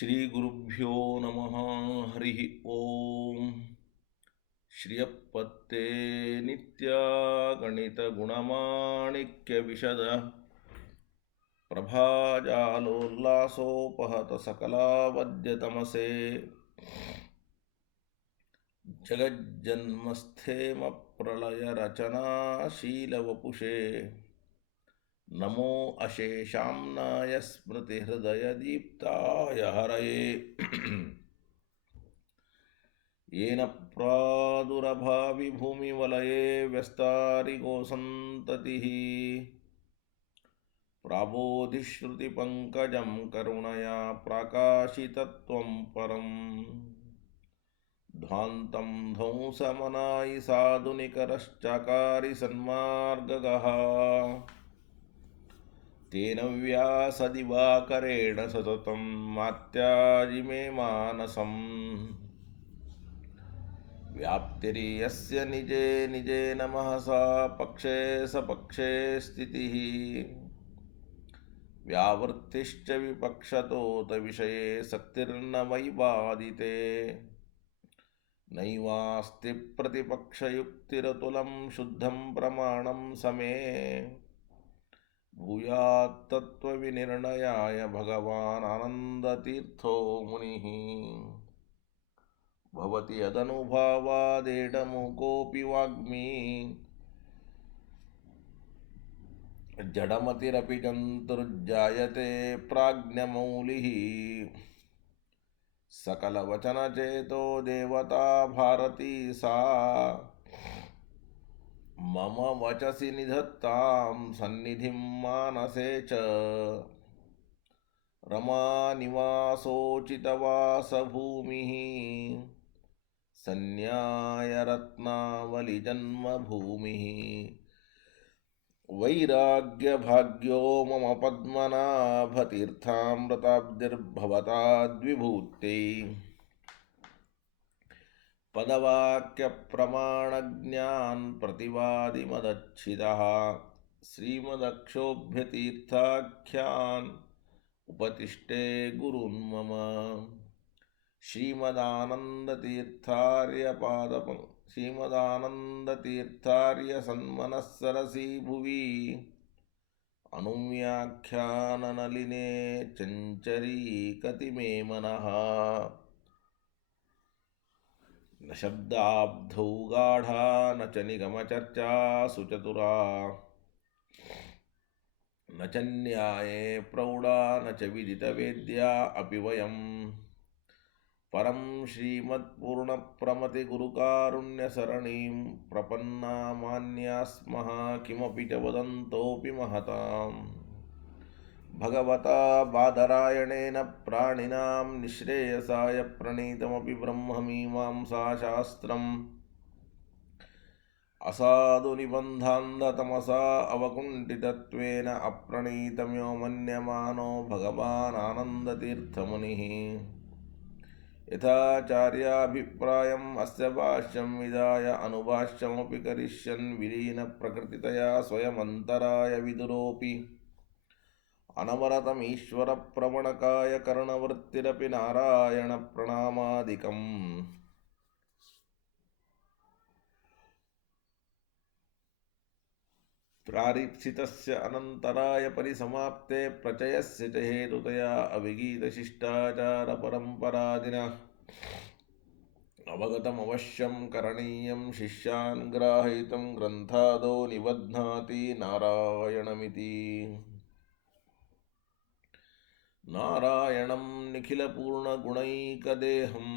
ಶ್ರೀ ಗುರುಭ್ಯೋ ನಮಃ. ಹರಿ ಓಂ. ಶ್ರಿಯಪ್ಪತ್ತೇ ನಿತ್ಯ ಗಣಿತ ಗುಣಮಾಣಿಕ್ಯ ವಿಶದ ಪ್ರಭಾಜಾಲೋಲ್ಲಾಸೋಪಹತ ಸಕಲಾವದ್ಯ ತಮಸೆ ಜಗಜ್ಜನ್ಮಸ್ಥೇಮ ಪ್ರಳಯ ರಚನಾಶೀಲವಪುಷೇ ನಮೋ ಅಶೇಷಾಂನಾಯ ಸ್ಮೃತಿಹೃದಯದೀಪ್ತಾಯ ಹರಯೇ. येन प्रादुरभावि भूमिवलये व्यस्तारिगोसन्ततिः प्राबोधिश्रुतिपङ्कजं करुणया प्राकाशितत्वं परम् ध्वान्तं ध्वंसमनायि साधुनिकरश्चकारि सन्मार्गगः तेन व्यासदिवाकरेण सततं मात्याजि मे मानसम् व्याप्तिर्यस्य निजे निजे नमः सा पक्षे सपक्षे स्थितिः व्यावृत्तिश्च विपक्षतोत विषये सक्तिर्न मयि बाधिते नैवास्ति प्रतिपक्षयुक्तिरतुलं शुद्धं प्रमाणं समे भूयात्तत्त्वविनिर्णयाय भगवान् आनन्दतीर्थो मुनिः भवति यदनुभावादेडमुकोऽपि वाग्मी जडमतिरपि जन्तुर्जायते प्राज्ञमौलिः सकलवचनचेतो देवता भारती सा मम वचसि निधत्तां सन्निधिं मानसे च रमानिवासोचितवासभूमिः सन्न्यायरत्नावलिजन्मभूमिः वैराग्यभाग्यो मम पद्मनाभतीर्थामृताब्धिर्भवताद्विभूत्यै पदवाक्यप्रमाणज्ञान् प्रतिवादिमदच्छितः श्रीमदक्षोभ्यतीर्थाख्यान् उपतिष्ठे गुरुन्मम श्रीमदानन्दतीर्थार्य सन्मनस्सरसी भुवि अनुव्याख्याननलिने चञ्चरीकति मे मनः न शब्दाब्धौ गाढा न च निगमचर्चा सुचतुरा न च न्याये प्रौढा न च विदितवेद्या अपि वयं परं श्रीमत्पूर्णप्रमतिगुरुकारुण्यसरणीं प्रपन्ना मान्या स्मः किमपि च वदन्तोऽपि महतां भगवता बादरायणेन प्राणिनां निःश्रेयसाय प्रणीतमपि ब्रह्ममीमांसाशास्त्रम् असाधुनिबन्धान्धतमसा अवकुण्ठितत्वेन अप्रणीतं यो मन्यमानो भगवान् आनन्दतीर्थमुनिः यथाचार्याभिप्रायम् अस्य भाष्यं विधाय अनुभाष्यमपि करिष्यन् विलीनप्रकृतितया स्वयमन्तराय विदुरोऽपि अनवरतमीश्वरप्रवणकाय करणवृत्तिरपि नारायणप्रणामादिकम् प्रारीप्सितस्य अनन्तराय परिसमाप्ते प्रचयस्य च हेतुतया अविगीतशिष्टाचारपरम्परादिना अवगतमवश्यं करणीयं शिष्यान् ग्राहयितुं ग्रन्थादौ निबध्नाति नारायणमिति। नारायणं निखिलपूर्णगुणैकदेहं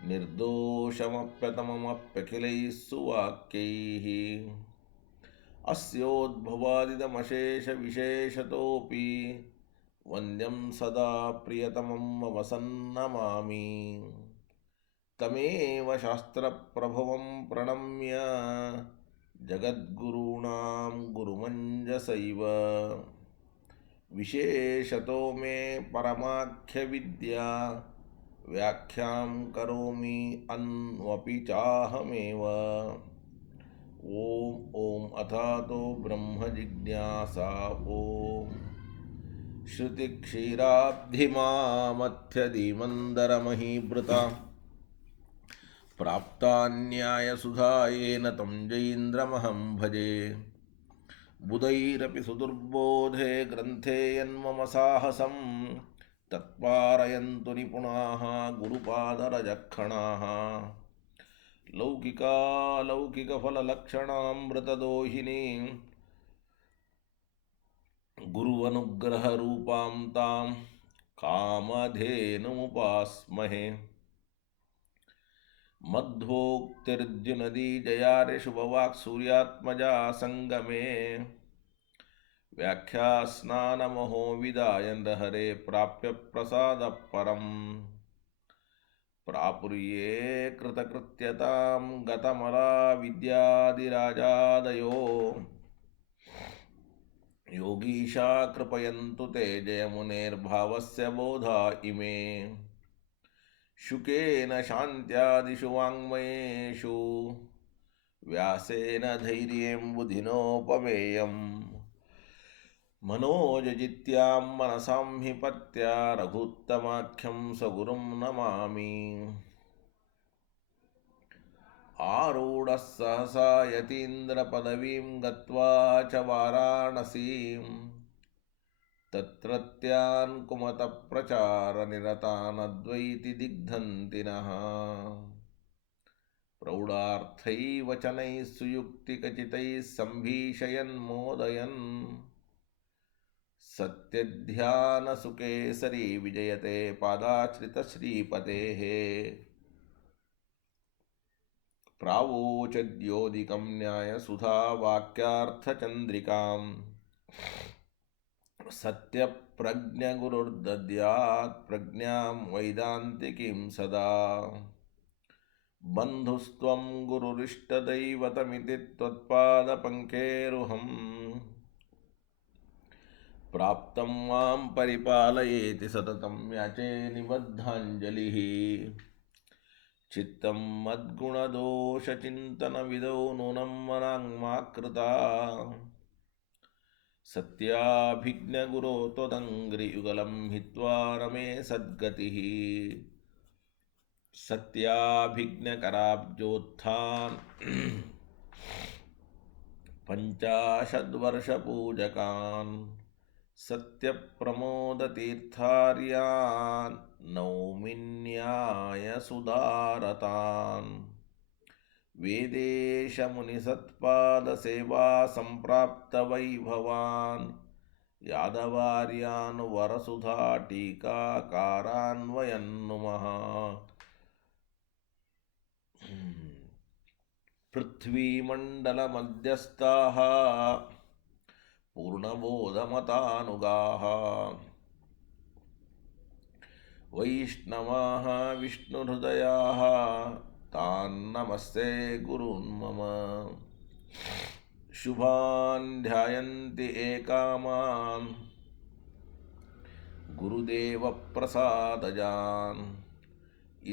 निर्दोषमप्यतममप्यखिलैः सुवाक्यैः अस्योद्भवादिदमशेषविशेषतोऽपि वन्द्यं सदा प्रियतमं मम सन्नमामि तमेव शास्त्रप्रभवं प्रणम्य जगद्गुरूणां गुरुमञ्जसैव विशेषतो मे परमाख्यविद्या व्याख्यां करोमि अन्वपि चाहमेव। ओम अथातो ब्रह्म जिज्ञासा। ओम श्रुतिक्षीराब्धिमामथ्यधीमन्दरमहीभृता प्राप्तान्यायसुधायेन तं जयीन्द्रमहं भजे बुधैरपि सुदुर्बोधे ग्रन्थे यन्मम साहसं तत्पारयन्तु निपुणाः गुरुपादरजक्षणाः लौकिकालौकिकफललक्षणामृतदोहिनीं गुरुवनुग्रहरूपां तां कामधेनुमुपास्महे मध्वोक्तिर्जुनदी शुभवाक्सूर्यात्मजा संगमे व्याख्यास्नानमहो विदाय हरे प्राप्य प्रसादः परम् प्रापुर्ये कृतकृत्यतां गतमला विद्यादिराजादयो योगीशा कृपयन्तु ते जयमुनेर्भावस्य बोधा इमे शुकेन शान्त्यादिषु वाङ्मयेषु व्यासेन धैर्येण बुधिनोपमेयम् मनोजजित्यां मनसां हि पत्या रघुत्तमाख्यं सगुरुं नमामि आरूढः सहसा यतीन्द्रपदवीं गत्वा च वाराणसीं तत्रत्यान् कुमतप्रचारनिरतान् अद्वैति दिग्धन्ति नः प्रौढार्थैः वचनैः सुयुक्तिकचितैः सम्भीषयन् मोदयन् सत्यध्यानसुकेसरी विजयते पादाश्रितश्रीपतेः प्रावोचद्योदिकं न्यायसुधा वाक्यार्थचन्द्रिकाम् सत्यप्रज्ञगुरुर्दद्यात् प्रज्ञां वैदान्तिकीं सदा बन्धुस्त्वं गुरुरिष्टदैवतमिति त्वत्पादपङ्केरुहम् प्राप्तं मां परिपालयेति सततं याचे निबद्धाञ्जलिः चित्तं मद्गुणदोषचिन्तनविदौ नूनं मनाङ्मा कृता सत्याभिज्ञगुरो त्वदङ्घ्रियुगलं हित्वा रमे सद्गतिः सत्याभिज्ञकराब्जोत्थान पञ्चाशद्वर्षपूजकान् सत्यप्रमोदतीर्थार्यान् नौमिन्यायसुधारतान् वेदेशमुनिसत्पादसेवा सम्प्राप्तवैभवान् यादवार्यान् वरसुधा टीकाकारान्वयन्नुमः पृथ्वीमण्डलमध्यस्थाः पूर्णबोधमतानुगाः वैष्णवाः विष्णुहृदयाः तान् नमस्ते गुरून् मम शुभान् ध्यायन्ति एकामान् गुरुदेवप्रसादजान्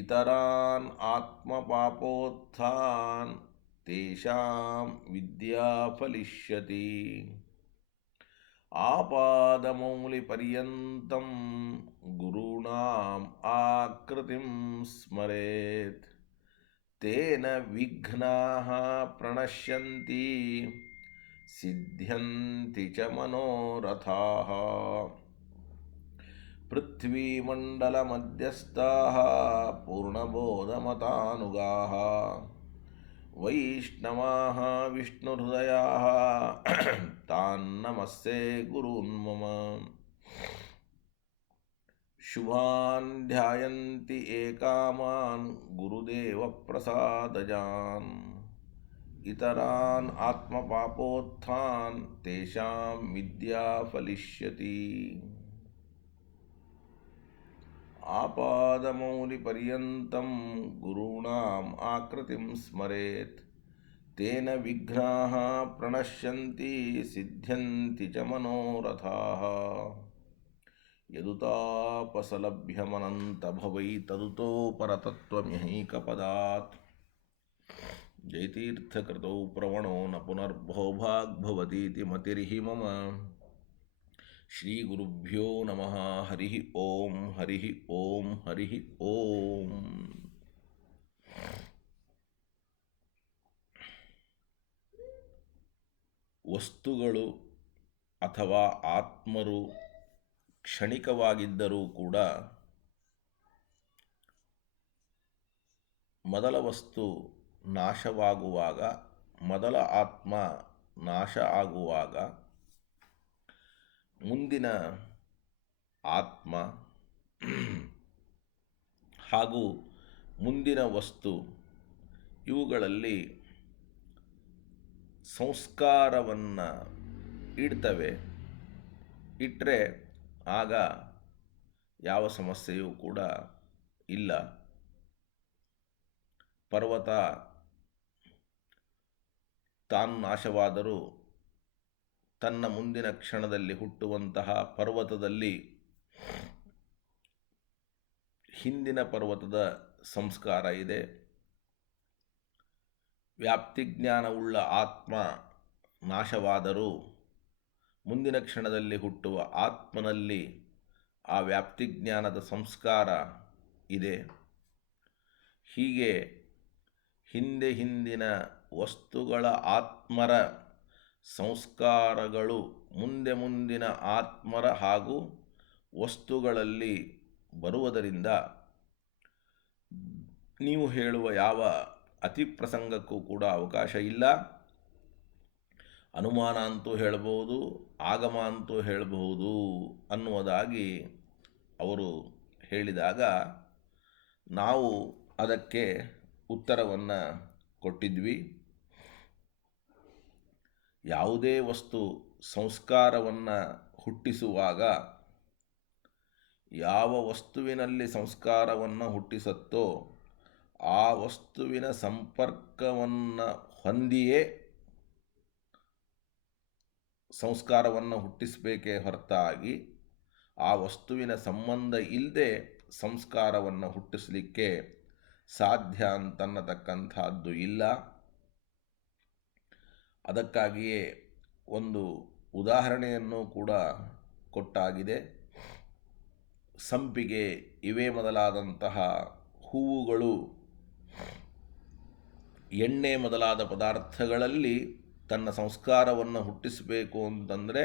इतरान् आत्मपापोत्थान् तेषां विद्या फलिष्यति आपादमौलिपर्यन्तं गुरूणाम् आकृतिं स्मरेत् तेन विघ्नाः प्रणश्यन्ति सिद्ध्यन्ति च मनोरथाः पृथ्वीमण्डलमध्यस्थाः पूर्णबोधमतानुगाः वैष्णवाः विष्णुहृदयाः तान् नमस्ते गुरून् मम शुभान् ध्यायन्ति एकामान् गुरुदेवप्रसादजान् इतरान् आत्मपापोत्थान् तेषां विद्या फलिष्यति आपादमौलिपर्यन्तं गुरूणाम् आकृतिं स्मरेत् तेन विघ्नाः प्रणश्यन्ति सिद्ध्यन्ति च मनोरथाः यदुतापसलभ्यमनन्तभवै तदुतो परतत्त्वम्यहैकपदात् जयतीर्थकृतौ प्रवणो न पुनर्भवभाग् भवतीति मतिर्हि मम ಶ್ರೀ ಗುರುಭ್ಯೋ ನಮಃ. ಹರಿ ಓಂ ಹರಿ ಓಂ ಹರಿ ಓಂ. ವಸ್ತುಗಳು ಅಥವಾ ಆತ್ಮರು ಕ್ಷಣಿಕವಾಗಿದ್ದರೂ ಕೂಡ ಮೊದಲ ವಸ್ತು ನಾಶವಾಗುವಾಗ, ಮೊದಲ ಆತ್ಮ ನಾಶ ಆಗುವಾಗ ಮುಂದಿನ ಆತ್ಮ ಹಾಗೂ ಮುಂದಿನ ವಸ್ತು ಇವುಗಳಲ್ಲಿ ಸಂಸ್ಕಾರವನ್ನು ಇಡ್ತವೆ. ಇಟ್ಟರೆ ಆಗ ಯಾವ ಸಮಸ್ಯೆಯೂ ಕೂಡ ಇಲ್ಲ. ಪರ್ವತ ತಾನು ನಾಶವಾದರೂ ತನ್ನ ಮುಂದಿನ ಕ್ಷಣದಲ್ಲಿ ಹುಟ್ಟುವಂತಹ ಪರ್ವತದಲ್ಲಿ ಹಿಂದಿನ ಪರ್ವತದ ಸಂಸ್ಕಾರ ಇದೆ. ವ್ಯಾಪ್ತಿಜ್ಞಾನವುಳ್ಳ ಆತ್ಮ ನಾಶವಾದರೂ ಮುಂದಿನ ಕ್ಷಣದಲ್ಲಿ ಹುಟ್ಟುವ ಆತ್ಮನಲ್ಲಿ ಆ ವ್ಯಾಪ್ತಿಜ್ಞಾನದ ಸಂಸ್ಕಾರ ಇದೆ. ಹೀಗೆ ಹಿಂದಿನ ವಸ್ತುಗಳ ಆತ್ಮರ ಸಂಸ್ಕಾರಗಳು ಮುಂದಿನ ಆತ್ಮರ ಹಾಗೂ ವಸ್ತುಗಳಲ್ಲಿ ಬರುವುದರಿಂದ ನೀವು ಹೇಳುವ ಯಾವ ಅತಿಪ್ರಸಂಗಕ್ಕೂ ಕೂಡ ಅವಕಾಶ ಇಲ್ಲ. ಅನುಮಾನ ಅಂತೂ ಹೇಳಬಹುದು, ಆಗಮ ಅಂತೂ ಹೇಳಬಹುದು ಅನ್ನುವುದಾಗಿ ಅವರು ಹೇಳಿದಾಗ ನಾವು ಅದಕ್ಕೆ ಉತ್ತರವನ್ನು ಕೊಟ್ಟಿದ್ವಿ. ಯಾವುದೇ ವಸ್ತು ಸಂಸ್ಕಾರವನ್ನು ಹುಟ್ಟಿಸುವಾಗ ಯಾವ ವಸ್ತುವಿನಲ್ಲಿ ಸಂಸ್ಕಾರವನ್ನು ಹುಟ್ಟಿಸುತ್ತೋ ಆ ವಸ್ತುವಿನ ಸಂಪರ್ಕವನ್ನು ಹೊಂದಿಯೇ ಸಂಸ್ಕಾರವನ್ನು ಹುಟ್ಟಿಸಬೇಕೇ ಹೊರತಾಗಿ ಆ ವಸ್ತುವಿನ ಸಂಬಂಧ ಇಲ್ಲದೆ ಸಂಸ್ಕಾರವನ್ನು ಹುಟ್ಟಿಸಲಿಕ್ಕೆ ಸಾಧ್ಯ ಅಂತನ್ನತಕ್ಕಂಥದ್ದು ಇಲ್ಲ. ಅದಕ್ಕಾಗಿಯೇ ಒಂದು ಉದಾಹರಣೆಯನ್ನು ಕೂಡ ಕೊಟ್ಟಾಗಿದೆ. ಸಂಪಿಗೆ ಇವೇ ಮೊದಲಾದಂತಹ ಹೂವುಗಳು ಎಣ್ಣೆ ಮೊದಲಾದ ಪದಾರ್ಥಗಳಲ್ಲಿ ತನ್ನ ಸಂಸ್ಕಾರವನ್ನು ಹುಟ್ಟಿಸಬೇಕು ಅಂತಂದರೆ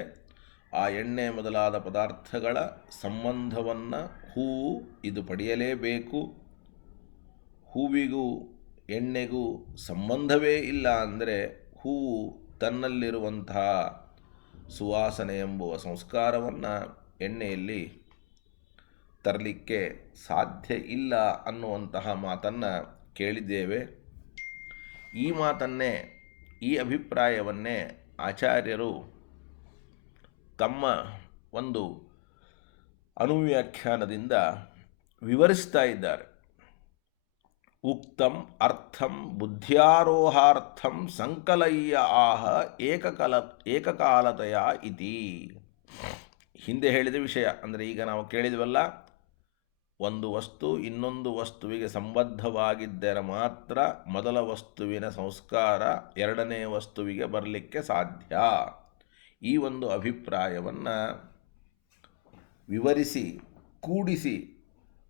ಆ ಎಣ್ಣೆ ಮೊದಲಾದ ಪದಾರ್ಥಗಳ ಸಂಬಂಧವನ್ನು ಹೂವು ಇದು ಪಡೆಯಲೇಬೇಕು. ಹೂವಿಗೂ ಎಣ್ಣೆಗೂ ಸಂಬಂಧವೇ ಇಲ್ಲ ಅಂದರೆ ಹೂವು ತನ್ನಲ್ಲಿರುವಂತಹ ಸುವಾಸನೆ ಎಂಬುವ ಸಂಸ್ಕಾರವನ್ನು ಎಣ್ಣೆಯಲ್ಲಿ ತರಲಿಕ್ಕೆ ಸಾಧ್ಯ ಇಲ್ಲ ಅನ್ನುವಂತಹ ಮಾತನ್ನು ಕೇಳಿದ್ದೇವೆ. ಈ ಮಾತನ್ನೇ, ಈ ಅಭಿಪ್ರಾಯವನ್ನೇ ಆಚಾರ್ಯರು ತಮ್ಮ ಒಂದು ಅನುವ್ಯಾಖ್ಯಾನದಿಂದ ವಿವರಿಸ್ತಾ ಇದ್ದಾರೆ. ಉಕ್ತಂ ಅರ್ಥಂ ಬುದ್ಧ್ಯಾರೋಹಾರ್ಥಂ ಸಂಕಲಯ್ಯ ಆಹ ಏಕಕಾಲತೆಯ ಇತಿ. ಹಿಂದೆ ಹೇಳಿದ ವಿಷಯ ಅಂದರೆ ಈಗ ನಾವು ಕೇಳಿದ್ವಲ್ಲ, ಒಂದು ವಸ್ತು ಇನ್ನೊಂದು ವಸ್ತುವಿಗೆ ಸಂಬದ್ಧವಾಗಿದ್ದರೆ ಮಾತ್ರ ಮೊದಲ ವಸ್ತುವಿನ ಸಂಸ್ಕಾರ ಎರಡನೇ ವಸ್ತುವಿಗೆ ಬರಲಿಕ್ಕೆ ಸಾಧ್ಯ. ಈ ಒಂದು ಅಭಿಪ್ರಾಯವನ್ನು ವಿವರಿಸಿ ಕೂಡಿಸಿ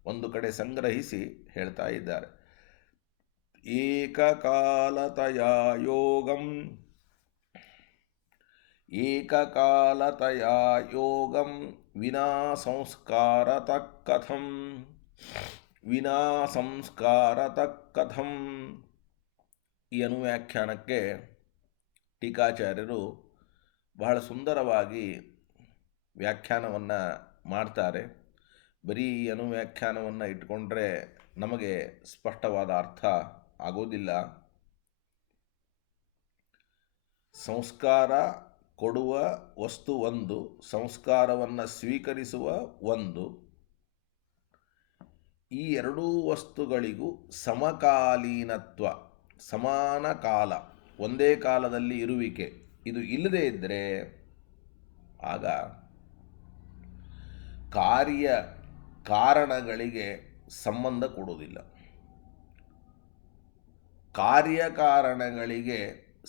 ಒಂದು ಕಡೆ ಸಂಗ್ರಹಿಸಿ ಹೇಳ್ತಾ ಇದ್ದಾರೆ. ಏಕಕಾಲತಯ ಯೋಗಂ ವಿನಾ ಸಂಸ್ಕಾರತಃ ಕಥಂ. ಈ ಅನುವ್ಯಾಖ್ಯಾನಕ್ಕೆ ಟೀಕಾಚಾರ್ಯರು ಬಹಳ ಸುಂದರವಾಗಿ ವ್ಯಾಖ್ಯಾನವನ್ನು ಮಾಡ್ತಾರೆ. ಬರೀ ಈ ಅನುವ್ಯಾಖ್ಯಾನವನ್ನು ಇಟ್ಕೊಂಡ್ರೆ ನಮಗೆ ಸ್ಪಷ್ಟವಾದ ಅರ್ಥ ಆಗೋದಿಲ್ಲ. ಸಂಸ್ಕಾರ ಕೊಡುವ ವಸ್ತು ಒಂದು, ಸಂಸ್ಕಾರವನ್ನು ಸ್ವೀಕರಿಸುವ ಒಂದು. ಈ ಎರಡೂ ವಸ್ತುಗಳಿಗೂ ಸಮಕಾಲೀನತ್ವ, ಸಮಾನ ಕಾಲ, ಒಂದೇ ಕಾಲದಲ್ಲಿ ಇರುವಿಕೆ ಇದು ಇಲ್ಲದೇ ಇದ್ದರೆ ಆಗ ಕಾರಣಗಳಿಗೆ ಸಂಬಂಧ ಕೊಡುವುದಿಲ್ಲ. ಕಾರ್ಯಕಾರಣಗಳಿಗೆ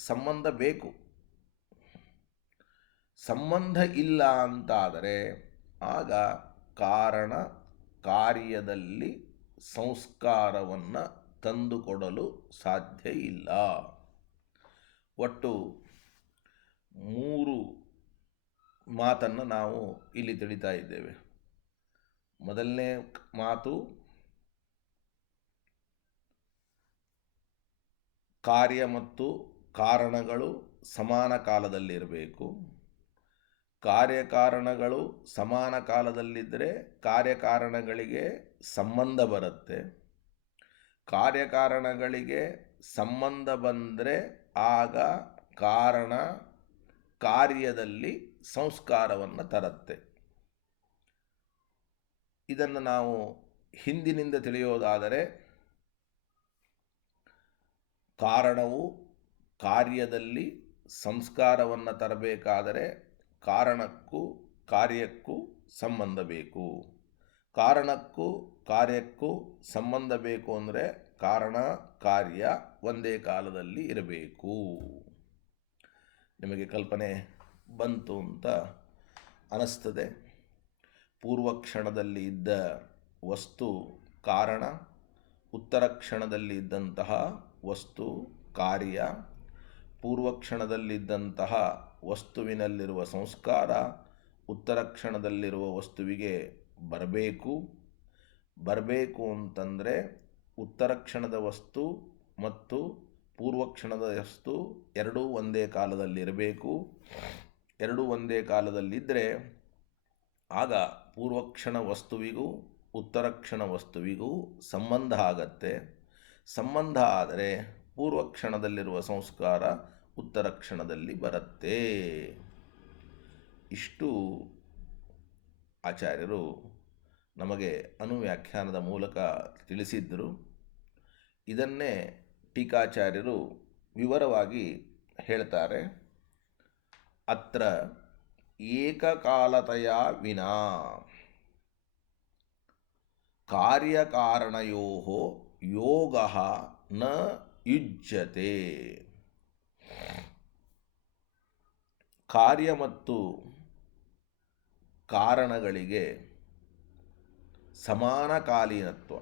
ಸಂಬಂಧ ಬೇಕು. ಸಂಬಂಧ ಇಲ್ಲ ಅಂತಾದರೆ ಆಗ ಕಾರಣ ಕಾರ್ಯದಲ್ಲಿ ಸಂಸ್ಕಾರವನ್ನು ತಂದುಕೊಡಲು ಸಾಧ್ಯ ಇಲ್ಲ. ಒಟ್ಟು 3 ಮಾತನ್ನು ನಾವು ಇಲ್ಲಿ ತಿಳಿತಾ ಇದ್ದೇವೆ. ಮೊದಲನೇ ಮಾತು, ಕಾರ್ಯ ಮತ್ತು ಕಾರಣಗಳು ಸಮಾನ ಕಾಲದಲ್ಲಿರಬೇಕು. ಕಾರ್ಯಕಾರಣಗಳು ಸಮಾನ ಕಾಲದಲ್ಲಿದ್ದರೆ ಕಾರ್ಯಕಾರಣಗಳಿಗೆ ಸಂಬಂಧ ಬರುತ್ತೆ. ಕಾರ್ಯಕಾರಣಗಳಿಗೆ ಸಂಬಂಧ ಬಂದರೆ ಆಗ ಕಾರಣ ಕಾರ್ಯದಲ್ಲಿ ಸಂಸ್ಕಾರವನ್ನು ತರುತ್ತೆ. ಇದನ್ನು ನಾವು ಹಿಂದಿನಿಂದ ತಿಳಿಯೋದಾದರೆ, ಕಾರಣವು ಕಾರ್ಯದಲ್ಲಿ ಸಂಸ್ಕಾರವನ್ನು ತರಬೇಕಾದರೆ ಕಾರಣಕ್ಕೂ ಕಾರ್ಯಕ್ಕೂ ಸಂಬಂಧ ಬೇಕು. ಕಾರಣಕ್ಕೂ ಕಾರ್ಯಕ್ಕೂ ಸಂಬಂಧ ಬೇಕು ಅಂದರೆ ಕಾರಣ ಕಾರ್ಯ ಒಂದೇ ಕಾಲದಲ್ಲಿ ಇರಬೇಕು. ನಿಮಗೆ ಕಲ್ಪನೆ ಬಂತು ಅಂತ ಅನ್ನಿಸ್ತದೆ. ಪೂರ್ವ ಕ್ಷಣದಲ್ಲಿ ಇದ್ದ ವಸ್ತು ಕಾರಣ, ಉತ್ತರ ಕ್ಷಣದಲ್ಲಿ ಇದ್ದಂತಹ ವಸ್ತು ಕಾರ್ಯ. ಪೂರ್ವ ಕ್ಷಣದಲ್ಲಿದ್ದಂತಹ ವಸ್ತುವಿನಲ್ಲಿರುವ ಸಂಸ್ಕಾರ ಉತ್ತರ ಕ್ಷಣದಲ್ಲಿರುವ ವಸ್ತುವಿಗೆ ಬರಬೇಕು ಅಂತಂದರೆ ಉತ್ತರ ಕ್ಷಣದ ವಸ್ತು ಮತ್ತು ಪೂರ್ವ ಕ್ಷಣದ ವಸ್ತು ಎರಡೂ ಒಂದೇ ಕಾಲದಲ್ಲಿರಬೇಕು. ಎರಡೂ ಒಂದೇ ಕಾಲದಲ್ಲಿದ್ದರೆ ಆಗ ಪೂರ್ವಕ್ಷಣ ವಸ್ತುವಿಗೂ ಉತ್ತರ ಕ್ಷಣ ವಸ್ತುವಿಗೂ ಸಂಬಂಧ ಆಗತ್ತೆ. ಸಂಬಂಧ ಆದರೆ ಪೂರ್ವ ಕ್ಷಣದಲ್ಲಿರುವ ಸಂಸ್ಕಾರ ಉತ್ತರ ಕ್ಷಣದಲ್ಲಿ ಬರುತ್ತೆ. ಇಷ್ಟು ಆಚಾರ್ಯರು ನಮಗೆ ಅನುವ್ಯಾಖ್ಯಾನದ ಮೂಲಕ ತಿಳಿಸಿದ್ದರು. ಇದನ್ನೇ ಟೀಕಾಚಾರ್ಯರು ವಿವರವಾಗಿ ಹೇಳ್ತಾರೆ. ಅತ್ರ ಏಕಕಾಲತೆಯ ವಿನಾ ಕಾರ್ಯಕಾರಣಯೋಃ ಯೋಗಃ ನ ಯುಜ್ಯತೆ. ಕಾರ್ಯ ಮತ್ತು ಕಾರಣಗಳಿಗೆ ಸಮಾನಕಾಲೀನತ್ವ.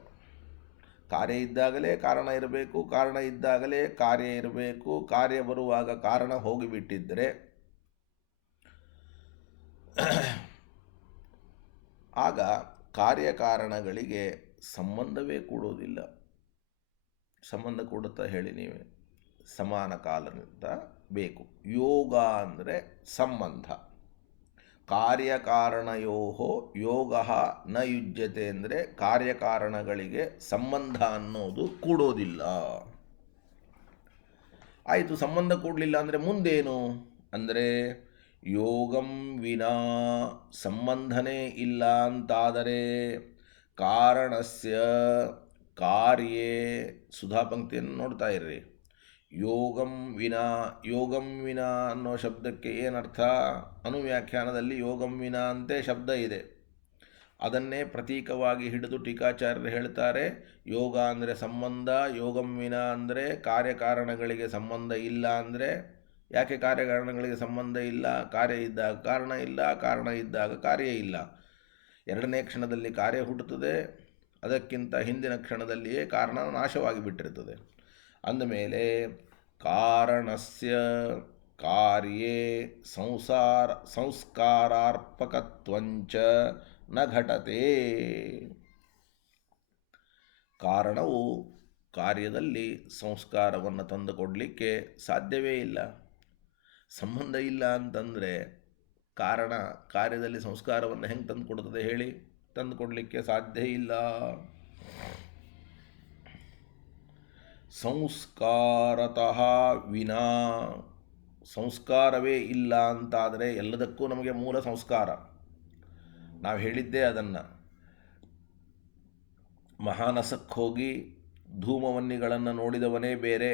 ಕಾರ್ಯ ಇದ್ದಾಗಲೇ ಕಾರಣ ಇರಬೇಕು, ಕಾರಣ ಇದ್ದಾಗಲೇ ಕಾರ್ಯ ಇರಬೇಕು. ಕಾರ್ಯ ಬರುವಾಗ ಕಾರಣ ಹೋಗಿಬಿಟ್ಟಿದ್ದರೆ ಆಗ ಕಾರ್ಯಕಾರಣಗಳಿಗೆ ಸಂಬಂಧವೇ ಕೂಡುವುದಿಲ್ಲ. ಸಂಬಂಧ ಕೂಡುತ್ತಾ ಹೇಳಿ ನೀವೇ? ಸಮಾನ ಕಾಲದಿಂದ ಬೇಕು. ಯೋಗ ಅಂದರೆ ಸಂಬಂಧ. ಕಾರ್ಯಕಾರಣಯೋಃ ಯೋಗಃ ನ ಯುಜ್ಯತೆ ಅಂದರೆ ಕಾರ್ಯಕಾರಣಗಳಿಗೆ ಸಂಬಂಧ ಅನ್ನೋದು ಕೂಡೋದಿಲ್ಲ. ಆಯಿತು, ಸಂಬಂಧ ಕೂಡಲಿಲ್ಲ ಅಂದರೆ ಮುಂದೇನು ಅಂದರೆ ಯೋಗಂ ವಿನಾ ಸಂಬಂಧನೇ ಇಲ್ಲ ಅಂತಾದರೆ ಕಾರಣಸ್ಯ ಕಾರ್ಯೇ. ಸುಧಾಪಂಕ್ತಿಯನ್ನು ನೋಡ್ತಾ ಇರ್ರಿ. ಯೋಗಂ ವಿನಾ ಅನ್ನೋ ಶಬ್ದಕ್ಕೆ ಏನರ್ಥ? ಅನುವ್ಯಾಖ್ಯಾನದಲ್ಲಿ ಯೋಗಂ ವಿನಾ ಅಂತೆ ಶಬ್ದ ಇದೆ. ಅದನ್ನೇ ಪ್ರತೀಕವಾಗಿ ಹಿಡಿದು ಟೀಕಾಚಾರ್ಯರು ಹೇಳ್ತಾರೆ, ಯೋಗ ಅಂದರೆ ಸಂಬಂಧ, ಯೋಗಂ ವಿನಾ ಅಂದರೆ ಕಾರ್ಯಕಾರಣಗಳಿಗೆ ಸಂಬಂಧ ಇಲ್ಲ. ಅಂದರೆ ಯಾಕೆ ಕಾರ್ಯಕಾರಣಗಳಿಗೆ ಸಂಬಂಧ ಇಲ್ಲ? ಕಾರ್ಯ ಇದ್ದಾಗ ಕಾರಣ ಇಲ್ಲ, ಕಾರಣ ಇದ್ದಾಗ ಕಾರ್ಯ ಇಲ್ಲ. ಎರಡನೇ ಕ್ಷಣದಲ್ಲಿ ಕಾರ್ಯ ಹುಟ್ಟುತ್ತದೆ, ಅದಕ್ಕಿಂತ ಹಿಂದಿನ ಕ್ಷಣದಲ್ಲಿಯೇ ಕಾರಣ ನಾಶವಾಗಿ ಬಿಟ್ಟಿರುತ್ತದೆ. ಅಂದಮೇಲೆ ಕಾರಣಸ್ಯ ಕಾರ್ಯೇ ಸಂಸ್ಕಾರಾರ್ಪಕತ್ವಂಚ ನ ಘಟತೆ. ಕಾರಣವು ಕಾರ್ಯದಲ್ಲಿ ಸಂಸ್ಕಾರವನ್ನು ತಂದುಕೊಡಲಿಕ್ಕೆ ಸಾಧ್ಯವೇ ಇಲ್ಲ. ಸಂಬಂಧ ಇಲ್ಲ ಅಂತಂದರೆ ಕಾರಣ ಕಾರ್ಯದಲ್ಲಿ ಸಂಸ್ಕಾರವನ್ನು ಹೆಂಗೆ ತಂದುಕೊಡ್ತದೆ ಹೇಳಿ? ತಂದುಕೊಡಲಿಕ್ಕೆ ಸಾಧ್ಯ ಇಲ್ಲ. ಸಂಸ್ಕಾರತಃ ವಿನಾ, ಸಂಸ್ಕಾರವೇ ಇಲ್ಲ ಅಂತಾದರೆ ಎಲ್ಲದಕ್ಕೂ ನಮಗೆ ಮೂಲ ಸಂಸ್ಕಾರ. ನಾವು ಹೇಳಿದ್ದೇ ಅದನ್ನು. ಮಹಾನಸಕ್ಕೆ ಹೋಗಿ ಧೂಮವನ್ನಿಗಳನ್ನು ನೋಡಿದವನೇ ಬೇರೆ,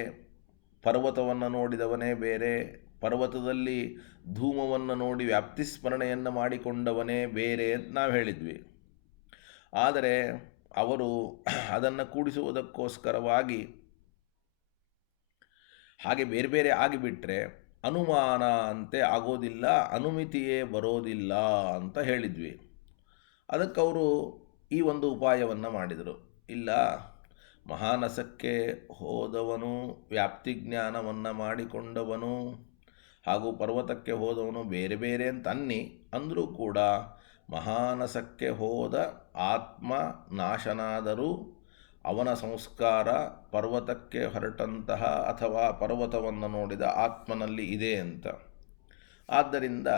ಪರ್ವತವನ್ನು ನೋಡಿದವನೇ ಬೇರೆ. ಪರ್ವತದಲ್ಲಿ ಧೂಮವನ್ನು ನೋಡಿ ವ್ಯಾಪ್ತಿ ಸ್ಮರಣೆಯನ್ನು ಮಾಡಿಕೊಂಡವನೇ ಬೇರೆ ಅಂತ ನಾವು ಹೇಳಿದ್ವಿ. ಆದರೆ ಅವರು ಅದನ್ನು ಕೂಡಿಸುವುದಕ್ಕೋಸ್ಕರವಾಗಿ ಹಾಗೆ ಬೇರೆ ಬೇರೆ ಆಗಿಬಿಟ್ರೆ ಅನುಮಾನ ಅಂತೆ ಆಗೋದಿಲ್ಲ, ಅನುಮಿತಿಯೇ ಬರೋದಿಲ್ಲ ಅಂತ ಹೇಳಿದ್ವಿ. ಅದಕ್ಕವರು ಈ ಒಂದು ಉಪಾಯವನ್ನು ಮಾಡಿದರು. ಇಲ್ಲ, ಮಹಾನಸಕ್ಕೆ ಹೋದವನು, ವ್ಯಾಪ್ತಿ ಜ್ಞಾನವನ್ನು ಮಾಡಿಕೊಂಡವನು ಹಾಗೂ ಪರ್ವತಕ್ಕೆ ಹೋದವನು ಬೇರೆ ಬೇರೆ ಅಂತ ಅಂದರೂ ಕೂಡ ಮಹಾನಸಕ್ಕೆ ಹೋದ ಆತ್ಮ ನಾಶನಾದರೂ ಅವನ ಸಂಸ್ಕಾರ ಪರ್ವತಕ್ಕೆ ಹೊರಟಂತಹ ಅಥವಾ ಪರ್ವತವನ್ನು ನೋಡಿದ ಆತ್ಮನಲ್ಲಿ ಇದೆ ಅಂತ. ಆದ್ದರಿಂದ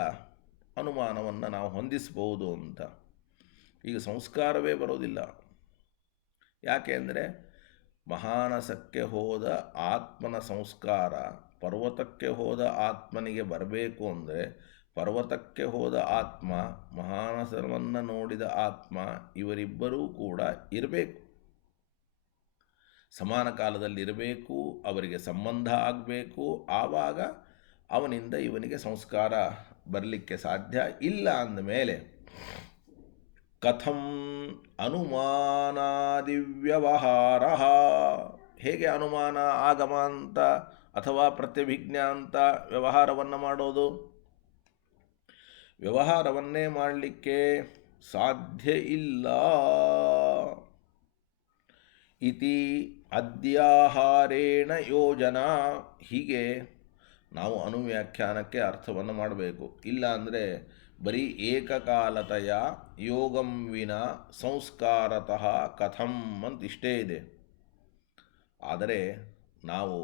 ಅನುಮಾನವನ್ನು ನಾವು ಹೊಂದಿಸಬಹುದು ಅಂತ. ಈಗ ಸಂಸ್ಕಾರವೇ ಬರೋದಿಲ್ಲ. ಯಾಕೆ ಅಂದರೆ ಮಹಾನಸಕ್ಕೆ ಹೋದ ಆತ್ಮನ ಸಂಸ್ಕಾರ ಪರ್ವತಕ್ಕೆ ಹೋದ ಆತ್ಮನಿಗೆ ಬರಬೇಕು ಅಂದರೆ ಪರ್ವತಕ್ಕೆ ಹೋದ ಆತ್ಮ, ಮಹಾನಸವನ್ನು ನೋಡಿದ ಆತ್ಮ ಇವರಿಬ್ಬರೂ ಕೂಡ ಇರಬೇಕು, ಸಮಾನ ಕಾಲದಲ್ಲಿ ಇರಬೇಕು, ಅವರಿಗೆ ಸಂಬಂಧ ಆಗಬೇಕು. ಆವಾಗ ಅವನಿಂದ ಇವನಿಗೆ ಸಂಸ್ಕಾರ ಬರಲಿಕ್ಕೆ ಸಾಧ್ಯ. ಇಲ್ಲ ಅಂದಮೇಲೆ ಕಥಂ ಅನುಮಾನಾದಿವ್ಯವಹಾರ, ಹೇಗೆ ಅನುಮಾನ ಆಗಮಾಂತ ಅಥವಾ ಪ್ರತ್ಯಭಿಜ್ಞಾಂತ ವ್ಯವಹಾರವನ್ನು ಮಾಡೋದು? ವ್ಯವಹಾರವನ್ನೇ ಮಾಡಲಿಕ್ಕೆ ಸಾಧ್ಯ ಇಲ್ಲ. ಇತಿ ಅದ್ಯಾಹಾರೇಣ ಯೋಜನಾ, ಹೀಗೆ ನಾವು ಅನುವ್ಯಾಖ್ಯಾನಕ್ಕೆ ಅರ್ಥವನ್ನು ಮಾಡಬೇಕು. ಇಲ್ಲ ಅಂದರೆ ಬರೀ ಏಕಕಾಲತೆಯ ಯೋಗಂ ವಿನ ಸಂಸ್ಕಾರತಃ ಕಥಂ ಅಂತ ಇಷ್ಟೇ ಇದೆ. ಆದರೆ ನಾವು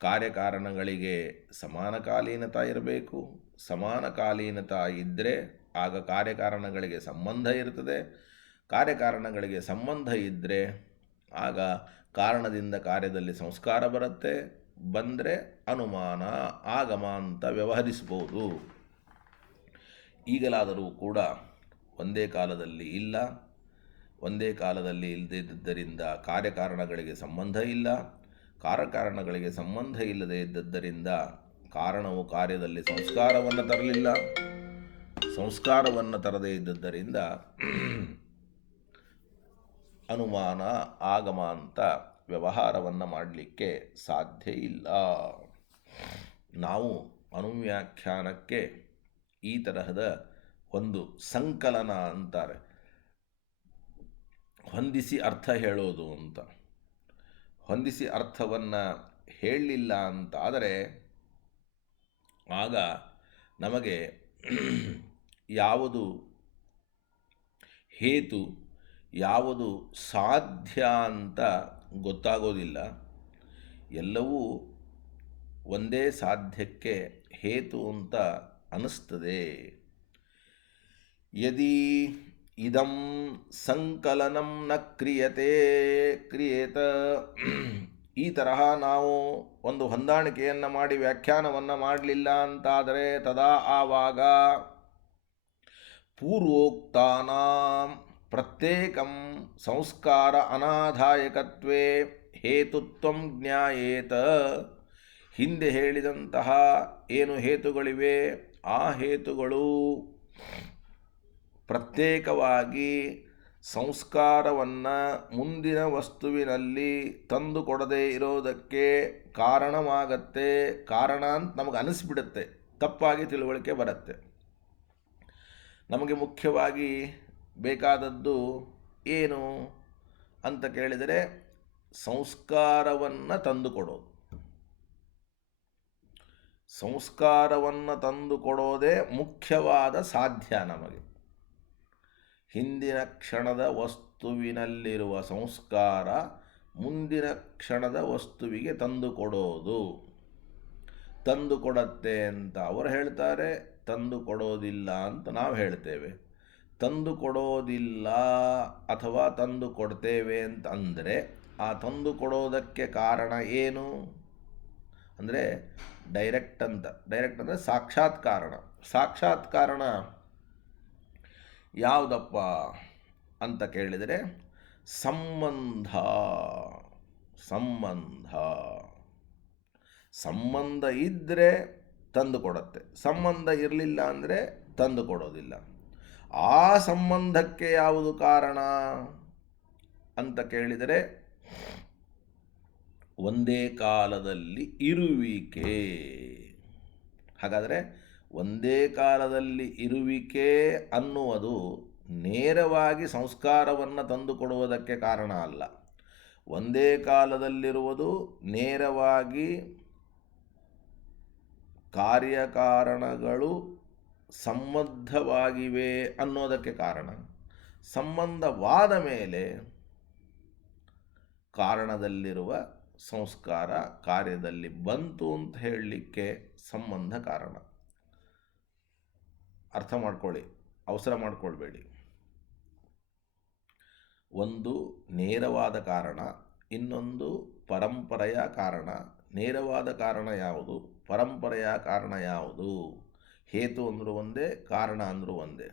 ಕಾರ್ಯಕಾರಣಗಳಿಗೆ ಸಮಾನಕಾಲೀನತಾ ಇರಬೇಕು. ಸಮಾನಕಾಲೀನತಾ ಇದ್ದರೆ ಆಗ ಕಾರ್ಯಕಾರಣಗಳಿಗೆ ಸಂಬಂಧ ಇರ್ತದೆ. ಕಾರ್ಯಕಾರಣಗಳಿಗೆ ಸಂಬಂಧ ಇದ್ದರೆ ಆಗ ಕಾರಣದಿಂದ ಕಾರ್ಯದಲ್ಲಿ ಸಂಸ್ಕಾರ ಬರುತ್ತೆ. ಬಂದರೆ ಅನುಮಾನ ಆಗಮ ಅಂತ ವ್ಯವಹರಿಸ್ಬೋದು. ಈಗಲಾದರೂ ಕೂಡ ಒಂದೇ ಕಾಲದಲ್ಲಿ ಇಲ್ಲ, ಒಂದೇ ಕಾಲದಲ್ಲಿ ಇಲ್ಲದಿದ್ದರಿಂದ ಕಾರ್ಯಕಾರಣಗಳಿಗೆ ಸಂಬಂಧ ಇಲ್ಲ. ಕಾರ್ಯಕಾರಣಗಳಿಗೆ ಸಂಬಂಧ ಇಲ್ಲದೆ ಇದ್ದದ್ದರಿಂದ ಕಾರಣವು ಕಾರ್ಯದಲ್ಲಿ ಸಂಸ್ಕಾರವನ್ನು ತರಲಿಲ್ಲ. ಸಂಸ್ಕಾರವನ್ನು ತರದೇ ಇದ್ದದ್ದರಿಂದ ಅನುಮಾನ ಆಗಮ ಅಂತ ವ್ಯವಹಾರವನ್ನು ಮಾಡಲಿಕ್ಕೆ ಸಾಧ್ಯ ಇಲ್ಲ. ನಾವು ಅನುವ್ಯಾಖ್ಯಾನಕ್ಕೆ ಈ ತರಹದ ಒಂದು ಸಂಕಲನ ಅಂತಾರೆ, ಹೊಂದಿಸಿ ಅರ್ಥ ಹೇಳೋದು ಅಂತ. ಹೊಂದಿಸಿ ಅರ್ಥವನ್ನು ಹೇಳಲಿಲ್ಲ ಅಂತಾದರೆ ಆಗ ನಮಗೆ ಯಾವುದು ಹೇತು ಯಾವುದು ಸಾಧ್ಯ ಅಂತ ಗೊತ್ತಾಗೋದಿಲ್ಲ. ಎಲ್ಲವೂ ಒಂದೇ ಸಾಧ್ಯಕ್ಕೆ ಹೇತು ಅಂತ ಅನ್ನಿಸ್ತದೆ. ಯದಿ ಇದಂ ಸಂಕಲನಂ ನ ಕ್ರಿಯೇತ, ಈ ತರಹ ನಾವು ಒಂದು ಹೊಂದಾಣಿಕೆಯನ್ನು ಮಾಡಿ ವ್ಯಾಖ್ಯಾನವನ್ನು ಮಾಡಲಿಲ್ಲ ಅಂತಾದರೆ ತದಾ ಆವಾಗ ಪೂರ್ವೋಕ್ತಾನಾಂ ಪ್ರತ್ಯೇಕಂ ಸಂಸ್ಕಾರ ಅನಾಧಾಯಕತ್ವೇ ಹೇತುತ್ವಂ ಜ್ಞಾಯೇತ, ಹಿಂದೆ ಹೇಳಿದಂತಹ ಏನು ಹೇತುಗಳಿವೆ ಆ ಹೇತುಗಳು ಪ್ರತ್ಯೇಕವಾಗಿ ಸಂಸ್ಕಾರವನ್ನು ಮುಂದಿನ ವಸ್ತುವಿನಲ್ಲಿ ತಂದು ಕೊಡದೇ ಇರೋದಕ್ಕೆ ಕಾರಣವಾಗತ್ತೆ. ಕಾರಣ ಅಂತ ನಮಗೆ ಅನಿಸ್ಬಿಡುತ್ತೆ, ತಪ್ಪಾಗಿ ತಿಳುವಳಿಕೆ ಬರುತ್ತೆ. ನಮಗೆ ಮುಖ್ಯವಾಗಿ ಬೇಕಾದದ್ದು ಏನು ಅಂತ ಕೇಳಿದರೆ ಸಂಸ್ಕಾರವನ್ನು ತಂದುಕೊಡೋದು. ಸಂಸ್ಕಾರವನ್ನು ತಂದುಕೊಡೋದೇ ಮುಖ್ಯವಾದ ಸಾಧ್ಯ ನಮಗೆ. ಹಿಂದಿನ ಕ್ಷಣದ ವಸ್ತುವಿನಲ್ಲಿರುವ ಸಂಸ್ಕಾರ ಮುಂದಿನ ಕ್ಷಣದ ವಸ್ತುವಿಗೆ ತಂದುಕೊಡೋದು. ತಂದುಕೊಡತ್ತೆ ಅಂತ ಅವರು ಹೇಳ್ತಾರೆ, ತಂದುಕೊಡೋದಿಲ್ಲ ಅಂತ ನಾವು ಹೇಳ್ತೇವೆ. ತಂದು ಕೊಡೋದಿಲ್ಲ ಅಥವಾ ತಂದು ಕೊಡ್ತೇವೆ ಅಂತ ಅಂದರೆ ಆ ತಂದು ಕೊಡೋದಕ್ಕೆ ಕಾರಣ ಏನು ಅಂದರೆ ಡೈರೆಕ್ಟ್ ಅಂದರೆ ಸಾಕ್ಷಾತ್ ಕಾರಣ. ಸಾಕ್ಷಾತ್ ಕಾರಣ ಯಾವುದಪ್ಪ ಅಂತ ಕೇಳಿದರೆ ಸಂಬಂಧ. ಸಂಬಂಧ ಇದ್ದರೆ ತಂದು ಕೊಡುತ್ತೆ, ಸಂಬಂಧ ಇರಲಿಲ್ಲ ಅಂದರೆ ತಂದು ಕೊಡೋದಿಲ್ಲ. ಆ ಸಂಬಂಧಕ್ಕೆ ಯಾವುದು ಕಾರಣ ಅಂತ ಕೇಳಿದರೆ ಒಂದೇ ಕಾಲದಲ್ಲಿ ಇರುವಿಕೆ. ಹಾಗಾದರೆ ಒಂದೇ ಕಾಲದಲ್ಲಿ ಇರುವಿಕೆ ಅನ್ನುವುದು ನೇರವಾಗಿ ಸಂಸ್ಕಾರವನ್ನು ತಂದುಕೊಡುವುದಕ್ಕೆ ಕಾರಣ ಅಲ್ಲ. ಒಂದೇ ಕಾಲದಲ್ಲಿರುವುದು ನೇರವಾಗಿ ಕಾರ್ಯಕಾರಣಗಳು ಸಂಬದ್ಧವಾಗಿವೆ ಅನ್ನೋದಕ್ಕೆ ಕಾರಣ. ಸಂಬಂಧವಾದ ಮೇಲೆ ಕಾರಣದಲ್ಲಿರುವ ಸಂಸ್ಕಾರ ಕಾರ್ಯದಲ್ಲಿ ಬಂತು ಅಂತ ಹೇಳಲಿಕ್ಕೆ ಸಂಬಂಧ ಕಾರಣ. ಅರ್ಥ ಮಾಡ್ಕೊಳ್ಳಿ, ಅವಸರ ಮಾಡಿಕೊಳ್ಬೇಡಿ. ಒಂದು ನೇರವಾದ ಕಾರಣ, ಇನ್ನೊಂದು ಪರಂಪರೆಯ ಕಾರಣ. ನೇರವಾದ ಕಾರಣ ಯಾವುದು, ಪರಂಪರೆಯ ಕಾರಣ ಯಾವುದು? ಹೇತು ಅಂದರೂ ಒಂದೇ, ಕಾರಣ ಅಂದರೂ ಒಂದೇ.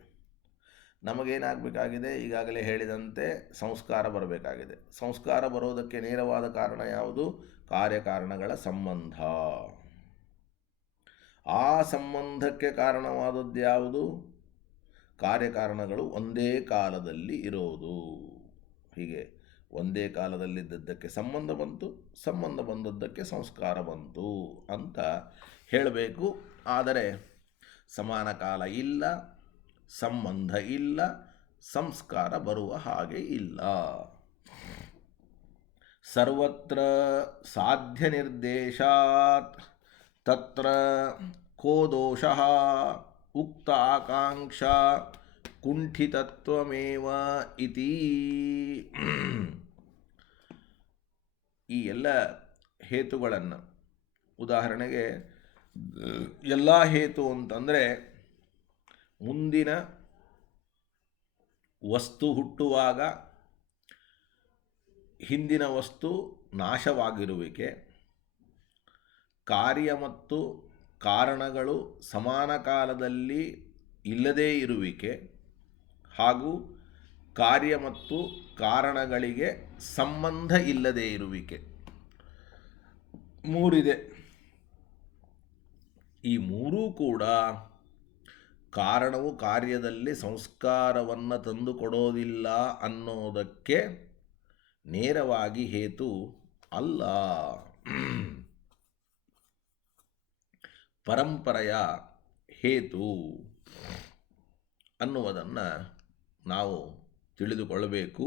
ನಮಗೇನಾಗಬೇಕಾಗಿದೆ, ಈಗಾಗಲೇ ಹೇಳಿದಂತೆ ಸಂಸ್ಕಾರ ಬರಬೇಕಾಗಿದೆ. ಸಂಸ್ಕಾರ ಬರೋದಕ್ಕೆ ನೇರವಾದ ಕಾರಣ ಯಾವುದು? ಕಾರ್ಯಕಾರಣಗಳ ಸಂಬಂಧ. ಆ ಸಂಬಂಧಕ್ಕೆ ಕಾರಣವಾದದ್ದು ಯಾವುದು? ಕಾರ್ಯಕಾರಣಗಳು ಒಂದೇ ಕಾಲದಲ್ಲಿ ಇರೋದು. ಹೀಗೆ ಒಂದೇ ಕಾಲದಲ್ಲಿದ್ದದ್ದಕ್ಕೆ ಸಂಬಂಧ ಬಂತು, ಸಂಬಂಧ ಬಂದದ್ದಕ್ಕೆ ಸಂಸ್ಕಾರ ಬಂತು ಅಂತ ಹೇಳಬೇಕು. ಆದರೆ ಸಮಾನ ಕಾಲ ಇಲ್ಲ, ಸಂಬಂಧ ಇಲ್ಲ, ಸಂಸ್ಕಾರ ಬರುವ ಹಾಗೆ ಇಲ್ಲ. ಸರ್ವತ್ರ ಸಾಧ್ಯ ನಿರ್ದೇಶಾತ್ ತತ್ರ ಕೋ ದೋಷಃ ಉಕ್ತ ಆಕಾಂಕ್ಷಾ ಕುಂಠಿತತ್ವಮೇವ ಇತಿ. ಈ ಎಲ್ಲ ಹೇತುಗಳನ್ನು, ಉದಾಹರಣೆಗೆ ಎಲ್ಲ ಹೇತು ಅಂತಂದರೆ ಮುಂದಿನ ವಸ್ತು ಹುಟ್ಟುವಾಗ ಹಿಂದಿನ ವಸ್ತು ನಾಶವಾಗಿರುವಿಕೆ, ಕಾರ್ಯ ಮತ್ತು ಕಾರಣಗಳು ಸಮಾನ ಕಾಲದಲ್ಲಿ ಇಲ್ಲದೇ ಇರುವಿಕೆ, ಹಾಗೂ ಕಾರ್ಯ ಮತ್ತು ಕಾರಣಗಳಿಗೆ ಸಂಬಂಧ ಇಲ್ಲದೇ ಇರುವಿಕೆ. ಮೂರಿದೆ. ಈ ಮೂರೂ ಕೂಡ ಕಾರಣವು ಕಾರ್ಯದಲ್ಲಿ ಸಂಸ್ಕಾರವನ್ನು ತಂದುಕೊಡೋದಿಲ್ಲ ಅನ್ನೋದಕ್ಕೆ ನೇರವಾಗಿ ಹೇತು ಅಲ್ಲ. ಪರಂಪರೆಯ ಹೇತು ಅನ್ನುವುದನ್ನು ನಾವು ತಿಳಿದುಕೊಳ್ಳಬೇಕು.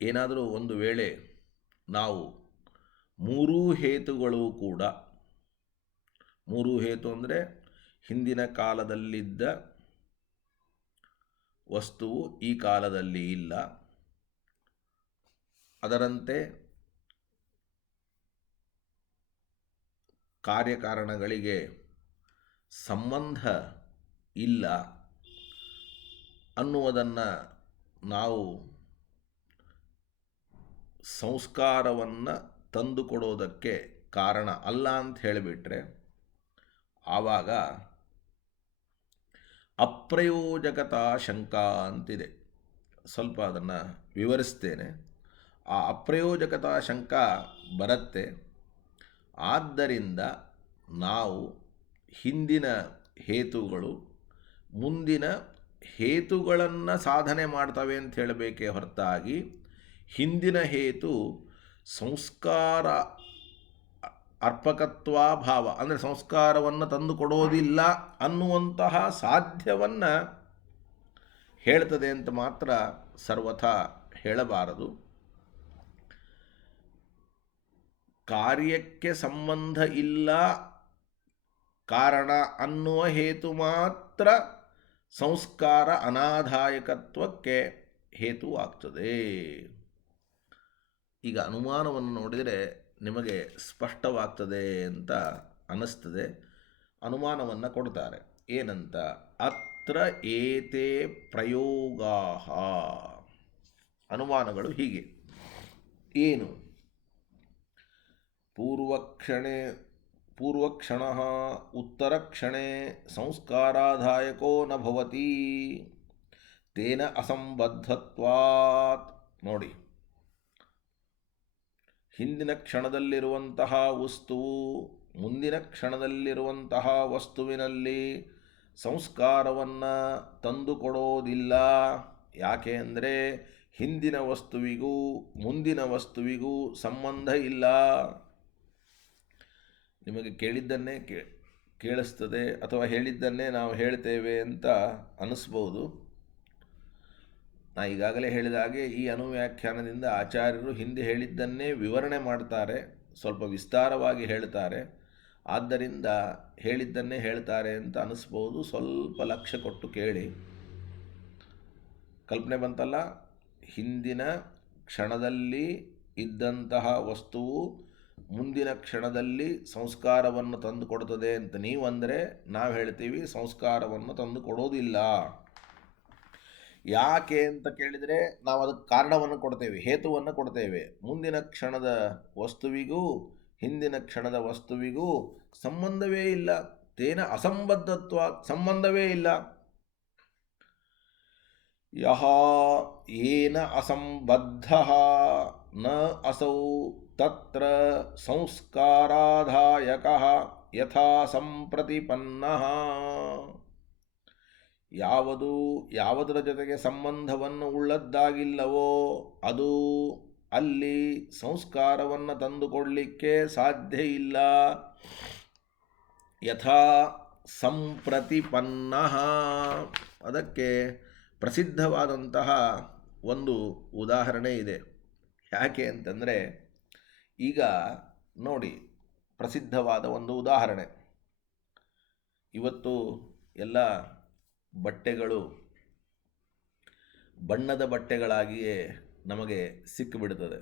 ಏನಾದರೂ ಒಂದು ವೇಳೆ ನಾವು ಮೂರೂ ಹೇತುಗಳು ಕೂಡ, ಮೂರೂ ಹೇತು ಅಂದರೆ ಹಿಂದಿನ ಕಾಲದಲ್ಲಿದ್ದ ವಸ್ತುವು ಈ ಕಾಲದಲ್ಲಿ ಇಲ್ಲ, ಅದರಂತೆ ಕಾರ್ಯಕಾರಣಗಳಿಗೆ ಸಂಬಂಧ ಇಲ್ಲ ಅನ್ನುವುದನ್ನು ನಾವು ಸಂಸ್ಕಾರವನ್ನು ತಂದುಕೊಡೋದಕ್ಕೆ ಕಾರಣ ಅಲ್ಲ ಅಂತ ಹೇಳಿಬಿಟ್ರೆ, ಆವಾಗ ಅಪ್ರಯೋಜಕತಾ ಶಂಕಾ ಅಂತಿದೆ. ಸ್ವಲ್ಪ ಅದನ್ನು ವಿವರಿಸ್ತೇನೆ. ಆ ಅಪ್ರಯೋಜಕತಾ ಶಂಕಾ ಬರುತ್ತೆ. ಆದ್ದರಿಂದ ನಾವು ಹಿಂದಿನ ಹೇತುಗಳು ಮುಂದಿನ ಹೇತುಗಳನ್ನು ಸಾಧನೆ ಮಾಡ್ತವೆ ಅಂತ ಹೇಳಬೇಕೇ ಹೊರತಾಗಿ ಹಿಂದಿನ ಹೇತು ಸಂಸ್ಕಾರ ಅರ್ಪಕತ್ವಾಭಾವ ಅಂದರೆ ಸಂಸ್ಕಾರವನ್ನು ತಂದುಕೊಡೋದಿಲ್ಲ ಅನ್ನುವಂತಹ ಸಾಧ್ಯವನ್ನು ಹೇಳ್ತದೆ ಅಂತ ಮಾತ್ರ ಸರ್ವಥಾ ಹೇಳಬಾರದು. ಕಾರ್ಯಕ್ಕೆ ಸಂಬಂಧ ಇಲ್ಲ ಕಾರಣ ಅನ್ನುವ ಹೇತು ಮಾತ್ರ ಸಂಸ್ಕಾರ ಅನಾದಾಯಕತ್ವಕ್ಕೆ ಹೇತುವಾಗ್ತದೆ. ಈಗ ಅನುಮಾನವನ್ನು ನೋಡಿದರೆ ನಿಮಗೆ ಸ್ಪಷ್ಟವಾಗ್ತದೆ ಅಂತ ಅನ್ನಿಸ್ತದೆ. ಅನುಮಾನವನ್ನು ಕೊಡ್ತಾರೆ. ಏನಂತ? ಅತ್ರ ಏತೆ ಪ್ರಯೋಗಾಃ. ಅನುಮಾನಗಳು ಹೀಗೆ. ಏನು? ಪೂರ್ವಕ್ಷಣಃ ಉತ್ತರಕ್ಷಣೆ ಸಂಸ್ಕಾರಾದಾಯಕೋ ನ ಭವತಿ ತೇನ ಅಸಂಬದ್ಧತ್ವಾತ್. ನೋಡಿ, ಹಿಂದಿನ ಕ್ಷಣದಲ್ಲಿರುವಂತಹ ವಸ್ತುವು ಮುಂದಿನ ಕ್ಷಣದಲ್ಲಿರುವಂತಹ ವಸ್ತುವಿನಲ್ಲಿ ಸಂಸ್ಕಾರವನ್ನು ತಂದುಕೊಡೋದಿಲ್ಲ. ಯಾಕೆ ಅಂದರೆ ಹಿಂದಿನ ವಸ್ತುವಿಗೂ ಮುಂದಿನ ವಸ್ತುವಿಗೂ ಸಂಬಂಧ ಇಲ್ಲ. ನಿಮಗೆ ಕೇಳಿದ್ದನ್ನೇ ಕೇಳಿಸ್ತದೆ ಅಥವಾ ಹೇಳಿದ್ದನ್ನೇ ನಾವು ಹೇಳ್ತೇವೆ ಅಂತ ಅನ್ನಿಸ್ಬೋದು. ನಾ ಈಗಾಗಲೇ ಹೇಳಿದ ಹಾಗೆ ಈ ಅನುವ್ಯಾಖ್ಯಾನದಿಂದ ಆಚಾರ್ಯರು ಹಿಂದೆ ಹೇಳಿದ್ದನ್ನೇ ವಿವರಣೆ ಮಾಡ್ತಾರೆ, ಸ್ವಲ್ಪ ವಿಸ್ತಾರವಾಗಿ ಹೇಳ್ತಾರೆ. ಆದ್ದರಿಂದ ಹೇಳಿದ್ದನ್ನೇ ಹೇಳ್ತಾರೆ ಅಂತ ಅನ್ನಿಸ್ಬೋದು. ಸ್ವಲ್ಪ ಲಕ್ಷ್ಯ ಕೊಟ್ಟು ಕೇಳಿ. ಕಲ್ಪನೆ ಬಂತಲ್ಲ, ಹಿಂದಿನ ಕ್ಷಣದಲ್ಲಿ ಇದ್ದಂತಹ ವಸ್ತುವು ಮುಂದಿನ ಕ್ಷಣದಲ್ಲಿ ಸಂಸ್ಕಾರವನ್ನು ತಂದು ಕೊಡ್ತದೆ ಅಂತ ನೀವು ಅಂದರೆ, ನಾವು ಹೇಳ್ತೀವಿ ಸಂಸ್ಕಾರವನ್ನು ತಂದು ಕೊಡೋದಿಲ್ಲ. ಯಾಕೆ ಅಂತ ಕೇಳಿದರೆ ನಾವು ಅದಕ್ಕೆ ಕಾರಣವನ್ನು ಕೊಡ್ತೇವೆ, ಹೇತುವನ್ನು ಕೊಡ್ತೇವೆ. ಮುಂದಿನ ಕ್ಷಣದ ವಸ್ತುವಿಗೂ ಹಿಂದಿನ ಕ್ಷಣದ ವಸ್ತುವಿಗೂ ಸಂಬಂಧವೇ ಇಲ್ಲ. ತೇನ ಅಸಂಬದ್ಧತ್ವ, ಸಂಬಂಧವೇ ಇಲ್ಲ. ಯಹ ಏನ ಅಸಂಬದ್ಧಃ ನ ಅಸೌ ತತ್ರ ಸಂಸ್ಕಾರಾಧಾಯಕಃ ಯಥಾ ಸಂಪ್ರತಿಪನ್ನಃ. ಯಾವುದರ ಜೊತೆಗೆ ಸಂಬಂಧವನ್ನು ಉಳ್ಳದ್ದಾಗಿಲ್ಲವೋ ಅದು ಅಲ್ಲಿ ಸಂಸ್ಕಾರವನ್ನು ತಂದುಕೊಡಲಿಕ್ಕೆ ಸಾಧ್ಯ ಇಲ್ಲ. ಯಥಾ ಸಂಪ್ರತಿಪನ್ನಃ, ಅದಕ್ಕೆ ಪ್ರಸಿದ್ಧವಾದಂತಹ ಒಂದು ಉದಾಹರಣೆ ಇದೆ. ಯಾಕೆ ಅಂತಂದರೆ, ಈಗ ನೋಡಿ, ಪ್ರಸಿದ್ಧವಾದ ಒಂದು ಉದಾಹರಣೆ. ಇವತ್ತು ಎಲ್ಲ ಬಟ್ಟೆಗಳು ಬಣ್ಣದ ಬಟ್ಟೆಗಳಾಗಿಯೇ ನಮಗೆ ಸಿಕ್ಕಿಬಿಡುತ್ತದೆ.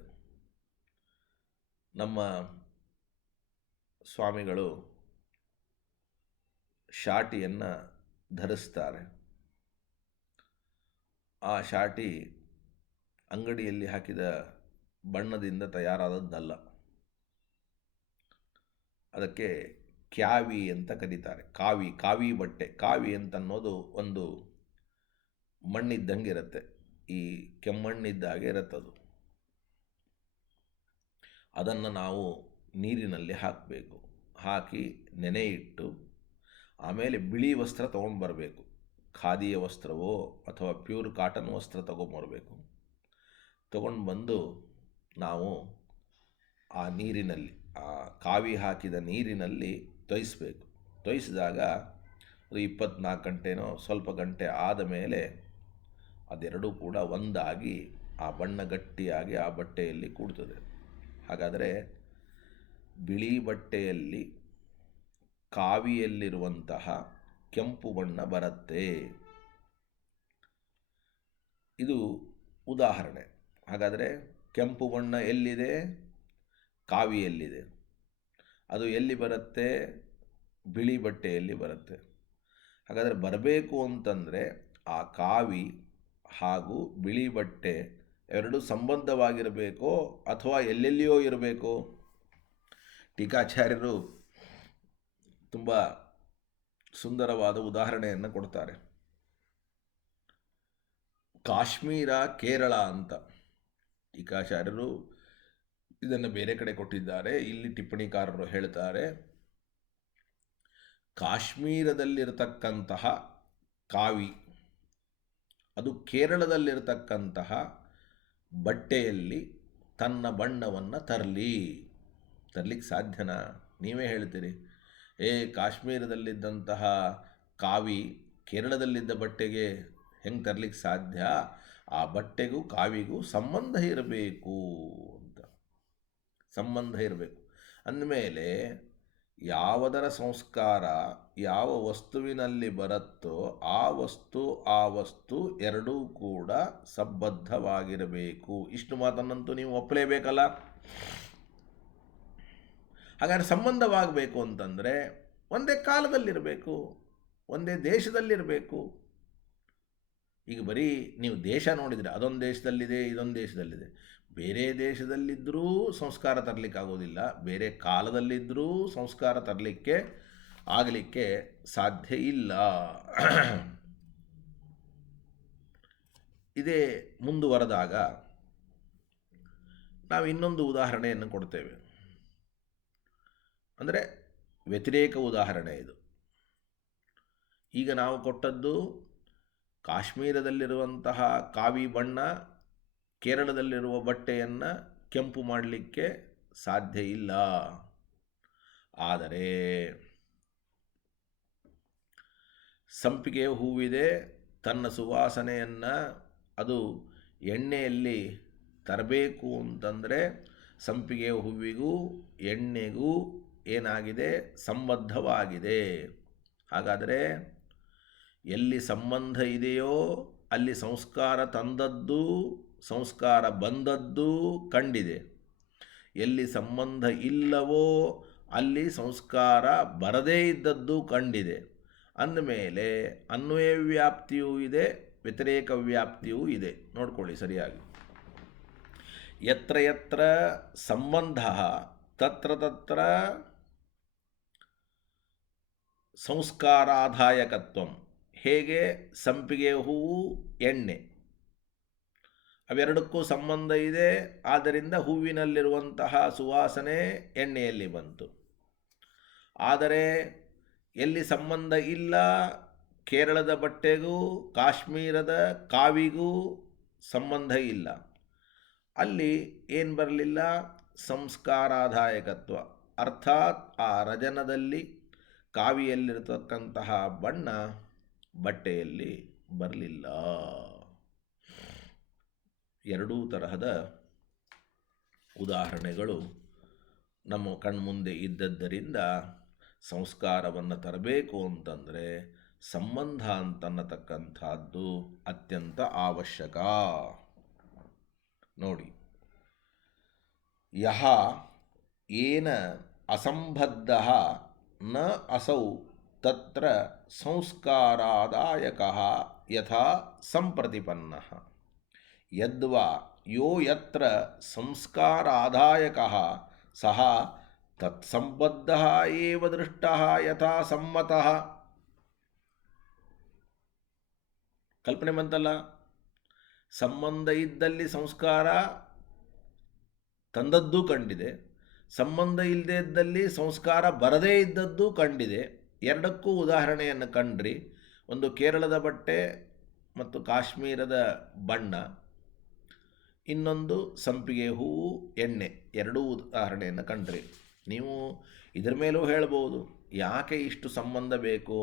ನಮ್ಮ ಸ್ವಾಮಿಗಳು ಶಾಟಿಯನ್ನು ಧರಿಸ್ತಾರೆ. ಆ ಶಾಟಿ ಅಂಗಡಿಯಲ್ಲಿ ಹಾಕಿದ ಬಣ್ಣದಿಂದ ತಯಾರಾದದ್ದಲ್ಲ. ಅದಕ್ಕೆ ಕ್ಯಾವಿ ಅಂತ ಕರೀತಾರೆ. ಕಾವಿ ಬಟ್ಟೆ. ಕಾವಿ ಅಂತನ್ನೋದು ಒಂದು ಮಣ್ಣಿದ್ದಂಗೆ ಇರುತ್ತೆ, ಈ ಕೆಮ್ಮಣ್ಣಿದ್ದಾಗೆ ಇರುತ್ತದು. ಅದನ್ನು ನಾವು ನೀರಿನಲ್ಲಿ ಹಾಕಬೇಕು. ಹಾಕಿ ನೆನೆ ಇಟ್ಟು ಆಮೇಲೆ ಬಿಳಿ ವಸ್ತ್ರ ತೊಗೊಂಡು ಬರಬೇಕು. ಖಾದಿಯ ವಸ್ತ್ರವೋ ಅಥವಾ ಪ್ಯೂರ್ ಕಾಟನ್ ವಸ್ತ್ರ ತೊಗೊಂಬರಬೇಕು. ತೊಗೊಂಡು ಬಂದು ನಾವು ಆ ನೀರಿನಲ್ಲಿ, ಆ ಕಾವಿ ಹಾಕಿದ ನೀರಿನಲ್ಲಿ ತೊಯಿಸಬೇಕು. ತೊಯಿಸಿದಾಗ ಅದು 24 ಗಂಟೆನೋ ಸ್ವಲ್ಪ ಗಂಟೆ ಆದ ಮೇಲೆ ಅದೆರಡೂ ಕೂಡ ಒಂದಾಗಿ ಆ ಬಣ್ಣ ಗಟ್ಟಿಯಾಗಿ ಆ ಬಟ್ಟೆಯಲ್ಲಿ ಕೂಡ್ತದೆ. ಹಾಗಾದರೆ ಬಿಳಿ ಬಟ್ಟೆಯಲ್ಲಿ ಕಾವಿಯಲ್ಲಿರುವಂತಹ ಕೆಂಪು ಬಣ್ಣ ಬರುತ್ತೆ. ಇದು ಉದಾಹರಣೆ. ಹಾಗಾದರೆ ಕೆಂಪು ಬಣ್ಣ ಎಲ್ಲಿದೆ? ಕಾವಿಯಲ್ಲಿದೆ. ಅದು ಎಲ್ಲಿ ಬರುತ್ತೆ? ಬಿಳಿ ಬಟ್ಟೆಯಲ್ಲಿ ಬರುತ್ತೆ. ಹಾಗಾದರೆ ಬರಬೇಕು ಅಂತಂದರೆ ಆ ಕಾವಿ ಹಾಗೂ ಬಿಳಿ ಬಟ್ಟೆ ಎರಡೂ ಸಂಬದ್ಧವಾಗಿರಬೇಕೋ ಅಥವಾ ಎಲ್ಲೆಲ್ಲಿಯೋ ಇರಬೇಕು? ಟೀಕಾಚಾರ್ಯರು ತುಂಬ ಸುಂದರವಾದ ಉದಾಹರಣೆಯನ್ನು ಕೊಡ್ತಾರೆ. ಕಾಶ್ಮೀರ, ಕೇರಳ ಅಂತ ಟೀಕಾಚಾರ್ಯರು ಇದನ್ನು ಬೇರೆ ಕಡೆ ಕೊಟ್ಟಿದ್ದಾರೆ. ಇಲ್ಲಿ ಟಿಪ್ಪಣಿಕಾರರು ಹೇಳ್ತಾರೆ, ಕಾಶ್ಮೀರದಲ್ಲಿರತಕ್ಕಂತಹ ಕಾವಿ ಅದು ಕೇರಳದಲ್ಲಿರತಕ್ಕಂತಹ ಬಟ್ಟೆಯಲ್ಲಿ ತನ್ನ ಬಣ್ಣವನ್ನು ತರಲಿಕ್ಕೆ ಸಾಧ್ಯನಾ? ನೀವೇ ಹೇಳ್ತೀರಿ, ಕಾಶ್ಮೀರದಲ್ಲಿದ್ದಂತಹ ಕಾವಿ ಕೇರಳದಲ್ಲಿದ್ದ ಬಟ್ಟೆಗೆ ಹೆಂಗೆ ತರಲಿಕ್ಕೆ ಸಾಧ್ಯ? ಆ ಬಟ್ಟೆಗೂ ಕಾವಿಗೂ ಸಂಬಂಧ ಇರಬೇಕು ಅಂತ. ಸಂಬಂಧ ಇರಬೇಕು ಅಂದಮೇಲೆ ಯಾವುದರ ಸಂಸ್ಕಾರ ಯಾವ ವಸ್ತುವಿನಲ್ಲಿ ಬರುತ್ತೋ ಆ ವಸ್ತು ಎರಡೂ ಕೂಡ ಸಂಬದ್ಧವಾಗಿರಬೇಕು. ಇಷ್ಟು ಮಾತನ್ನಂತೂ ನೀವು ಒಪ್ಪಲೇಬೇಕಲ್ಲ. ಹಾಗಾದರೆ ಸಂಬಂಧವಾಗಬೇಕು ಅಂತಂದರೆ ಒಂದೇ ಕಾಲದಲ್ಲಿರಬೇಕು, ಒಂದೇ ದೇಶದಲ್ಲಿರಬೇಕು. ಈಗ ಬರೀ ನೀವು ದೇಶ ನೋಡಿದರೆ ಅದೊಂದು ದೇಶದಲ್ಲಿದೆ, ಇದೊಂದು ದೇಶದಲ್ಲಿದೆ. ಬೇರೆ ದೇಶದಲ್ಲಿದ್ದರೂ ಸಂಸ್ಕಾರ ತರಲಿಕ್ಕಾಗೋದಿಲ್ಲ, ಬೇರೆ ಕಾಲದಲ್ಲಿದ್ದರೂ ಸಂಸ್ಕಾರ ತರಲಿಕ್ಕೆ ಆಗಲಿಕ್ಕೆ ಸಾಧ್ಯ ಇಲ್ಲ. ಇದೇ ಮುಂದುವರೆದಾಗ ನಾವು ಇನ್ನೊಂದು ಉದಾಹರಣೆಯನ್ನು ಕೊಡ್ತೇವೆ. ಅಂದರೆ ವ್ಯತಿರೇಕ ಉದಾಹರಣೆ ಇದು. ಈಗ ನಾವು ಕೊಟ್ಟದ್ದು ಕಾಶ್ಮೀರದಲ್ಲಿರುವಂತಹ ಕಾವಿ ಬಣ್ಣ ಕೇರಳದಲ್ಲಿರುವ ಬಟ್ಟೆಯನ್ನು ಕೆಂಪು ಮಾಡಲಿಕ್ಕೆ ಸಾಧ್ಯ ಇಲ್ಲ. ಆದರೆ ಸಂಪಿಗೆ ಹೂವಿದೆ, ತನ್ನ ಸುವಾಸನೆಯನ್ನು ಅದು ಎಣ್ಣೆಯಲ್ಲಿ ತರಬೇಕು ಅಂತಂದರೆ ಸಂಪಿಗೆ ಹೂವಿಗೂ ಎಣ್ಣೆಗೂ ಏನಾಗಿದೆ, ಸಂಬದ್ಧವಾಗಿದೆ. ಹಾಗಾದರೆ ಎಲ್ಲಿ ಸಂಬಂಧ ಇದೆಯೋ ಅಲ್ಲಿ ಸಂಸ್ಕಾರ ತಂದದ್ದು, ಸಂಸ್ಕಾರ ಬಂದದ್ದು ಕಂಡಿದೆ. ಎಲ್ಲಿ ಸಂಬಂಧ ಇಲ್ಲವೋ ಅಲ್ಲಿ ಸಂಸ್ಕಾರ ಬರದೇ ಇದ್ದದ್ದು ಕಂಡಿದೆ. ಅಂದಮೇಲೆ ಅನ್ವಯ ವ್ಯಾಪ್ತಿಯೂ ಇದೆ, ವ್ಯತಿರೇಕ ವ್ಯಾಪ್ತಿಯೂ ಇದೆ. ನೋಡ್ಕೊಳ್ಳಿ ಸರಿಯಾಗಿ. ಯತ್ರ ಯತ್ರ ಸಂಬಂಧ ತತ್ರ ತತ್ರ ಸಂಸ್ಕಾರಾಧಾಯಕತ್ವಂ. ಹೇಗೆ ಸಂಪಿಗೆ ಹೂವು ಎಣ್ಣೆ ಅವೆರಡಕ್ಕೂ ಸಂಬಂಧ ಇದೆ, ಆದ್ದರಿಂದ ಹೂವಿನಲ್ಲಿರುವಂತಹ ಸುವಾಸನೆ ಎಣ್ಣೆಯಲ್ಲಿ ಬಂತು. ಆದರೆ ಎಲ್ಲಿ ಸಂಬಂಧ ಇಲ್ಲ, ಕೇರಳದ ಬಟ್ಟೆಗೂ ಕಾಶ್ಮೀರದ ಕಾವಿಗೂ ಸಂಬಂಧ ಇಲ್ಲ, ಅಲ್ಲಿ ಏನು ಬರಲಿಲ್ಲ, ಸಂಸ್ಕಾರಾಧಾಯಕತ್ವ. ಅರ್ಥಾತ್ ಆ ರಜನದಲ್ಲಿ ಕಾವಿಯಲ್ಲಿರತಕ್ಕಂತಹ ಬಣ್ಣ ಬಟ್ಟೆಯಲ್ಲಿ ಬರಲಿಲ್ಲ. ಎರಡೂ ತರಹದ ಉದಾಹರಣೆಗಳು ನಮ್ಮ ಕಣ್ಮುಂದೆ ಇದ್ದದ್ದರಿಂದ ಸಂಸ್ಕಾರವನ್ನು ತರಬೇಕು ಅಂತಂದರೆ ಸಂಬಂಧ ಅಂತನ್ನತಕ್ಕಂಥದ್ದು ಅತ್ಯಂತ ಅವಶ್ಯಕ. ನೋಡಿ, ಯಹ ಏನ ಅಸಂಬದ್ಧ ನ ಅಸೌ ತತ್ರ ಸಂಸ್ಕಾರಾದಾಯಕಃ ಯಥಾ ಸಂಪ್ರತಿಪನ್ನಃ ಯದ್ವಾ ಯೋ ಯತ್ರ ಸಂಸ್ಕಾರಾದಾಯಕಃ ಸಹ ತತ್ಸಂಬದ್ಧಃ ಏವ ದೃಷ್ಟಃ ಯಥಾ ಸಮ್ಮತಃ. ಕಲ್ಪನೆ ಬಂತಲ್ಲ, ಸಂಬಂಧ ಇದ್ದಲ್ಲಿ ಸಂಸ್ಕಾರ ತಂದದ್ದು ಕಂಡಿದೆ, ಸಂಬಂಧ ಇಲ್ಲದೇ ಇದ್ದಲ್ಲಿ ಸಂಸ್ಕಾರ ಬರದೇ ಇದ್ದದ್ದು ಕಂಡಿದೆ. ಎರಡಕ್ಕೂ ಉದಾಹರಣೆಯನ್ನು ಕಂಡ್ರಿ. ಒಂದು ಕೇರಳದ ಬಟ್ಟೆ ಮತ್ತು ಕಾಶ್ಮೀರದ ಬಣ್ಣ, ಇನ್ನೊಂದು ಸಂಪಿಗೆ ಹೂವು ಎಣ್ಣೆ, ಎರಡೂ ಉದಾಹರಣೆಯನ್ನು ಕಂಡ್ರಿ. ನೀವು ಇದರ ಮೇಲೂ ಹೇಳ್ಬೋದು, ಯಾಕೆ ಇಷ್ಟು ಸಂಬಂಧ ಬೇಕು,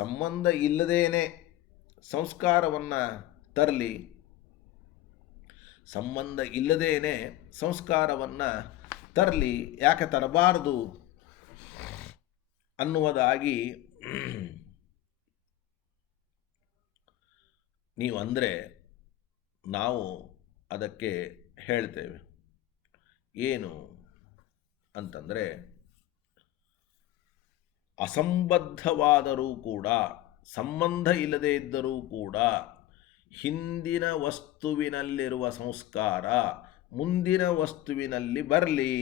ಸಂಬಂಧ ಇಲ್ಲದೇನೆ ಸಂಸ್ಕಾರವನ್ನು ತರಲಿ, ಸಂಬಂಧ ಇಲ್ಲದೇನೆ ಸಂಸ್ಕಾರವನ್ನು ತರಲಿ, ಯಾಕೆ ತರಬಾರದು ಅನ್ನುವುದಾಗಿ ನೀವು ಅಂದರೆ ನಾವು ಅದಕ್ಕೆ ಹೇಳ್ತೇವೆ. ಏನು ಅಂತಂದರೆ, ಅಸಂಬದ್ಧವಾದರೂ ಕೂಡ, ಸಂಬಂಧ ಇಲ್ಲದೇ ಇದ್ದರೂ ಕೂಡ ಹಿಂದಿನ ವಸ್ತುವಿನಲ್ಲಿರುವ ಸಂಸ್ಕಾರ ಮುಂದಿನ ವಸ್ತುವಿನಲ್ಲಿ ಬರಲಿ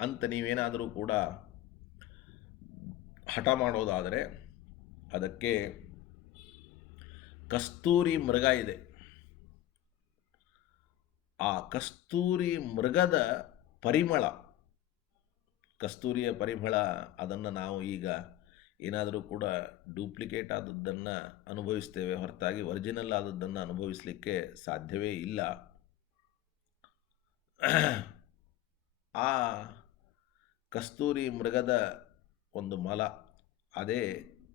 ಅಂತ ನೀವೇನಾದರೂ ಕೂಡ ಹಠ ಮಾಡೋದಾದರೆ ಅದಕ್ಕೆ ಕಸ್ತೂರಿ ಮೃಗ ಇದೆ. ಆ ಕಸ್ತೂರಿ ಮೃಗದ ಪರಿಮಳ, ಕಸ್ತೂರಿಯ ಪರಿಮಳ, ಅದನ್ನು ನಾವು ಈಗ ಏನಾದರೂ ಕೂಡ ಡೂಪ್ಲಿಕೇಟ್ ಆದದ್ದನ್ನು ಅನುಭವಿಸ್ತೇವೆ ಹೊರತಾಗಿ ಒರಿಜಿನಲ್ ಆದದ್ದನ್ನು ಅನುಭವಿಸಲಿಕ್ಕೆ ಸಾಧ್ಯವೇ ಇಲ್ಲ. ಆ ಕಸ್ತೂರಿ ಮೃಗದ ಒಂದು ಮಲ, ಅದೇ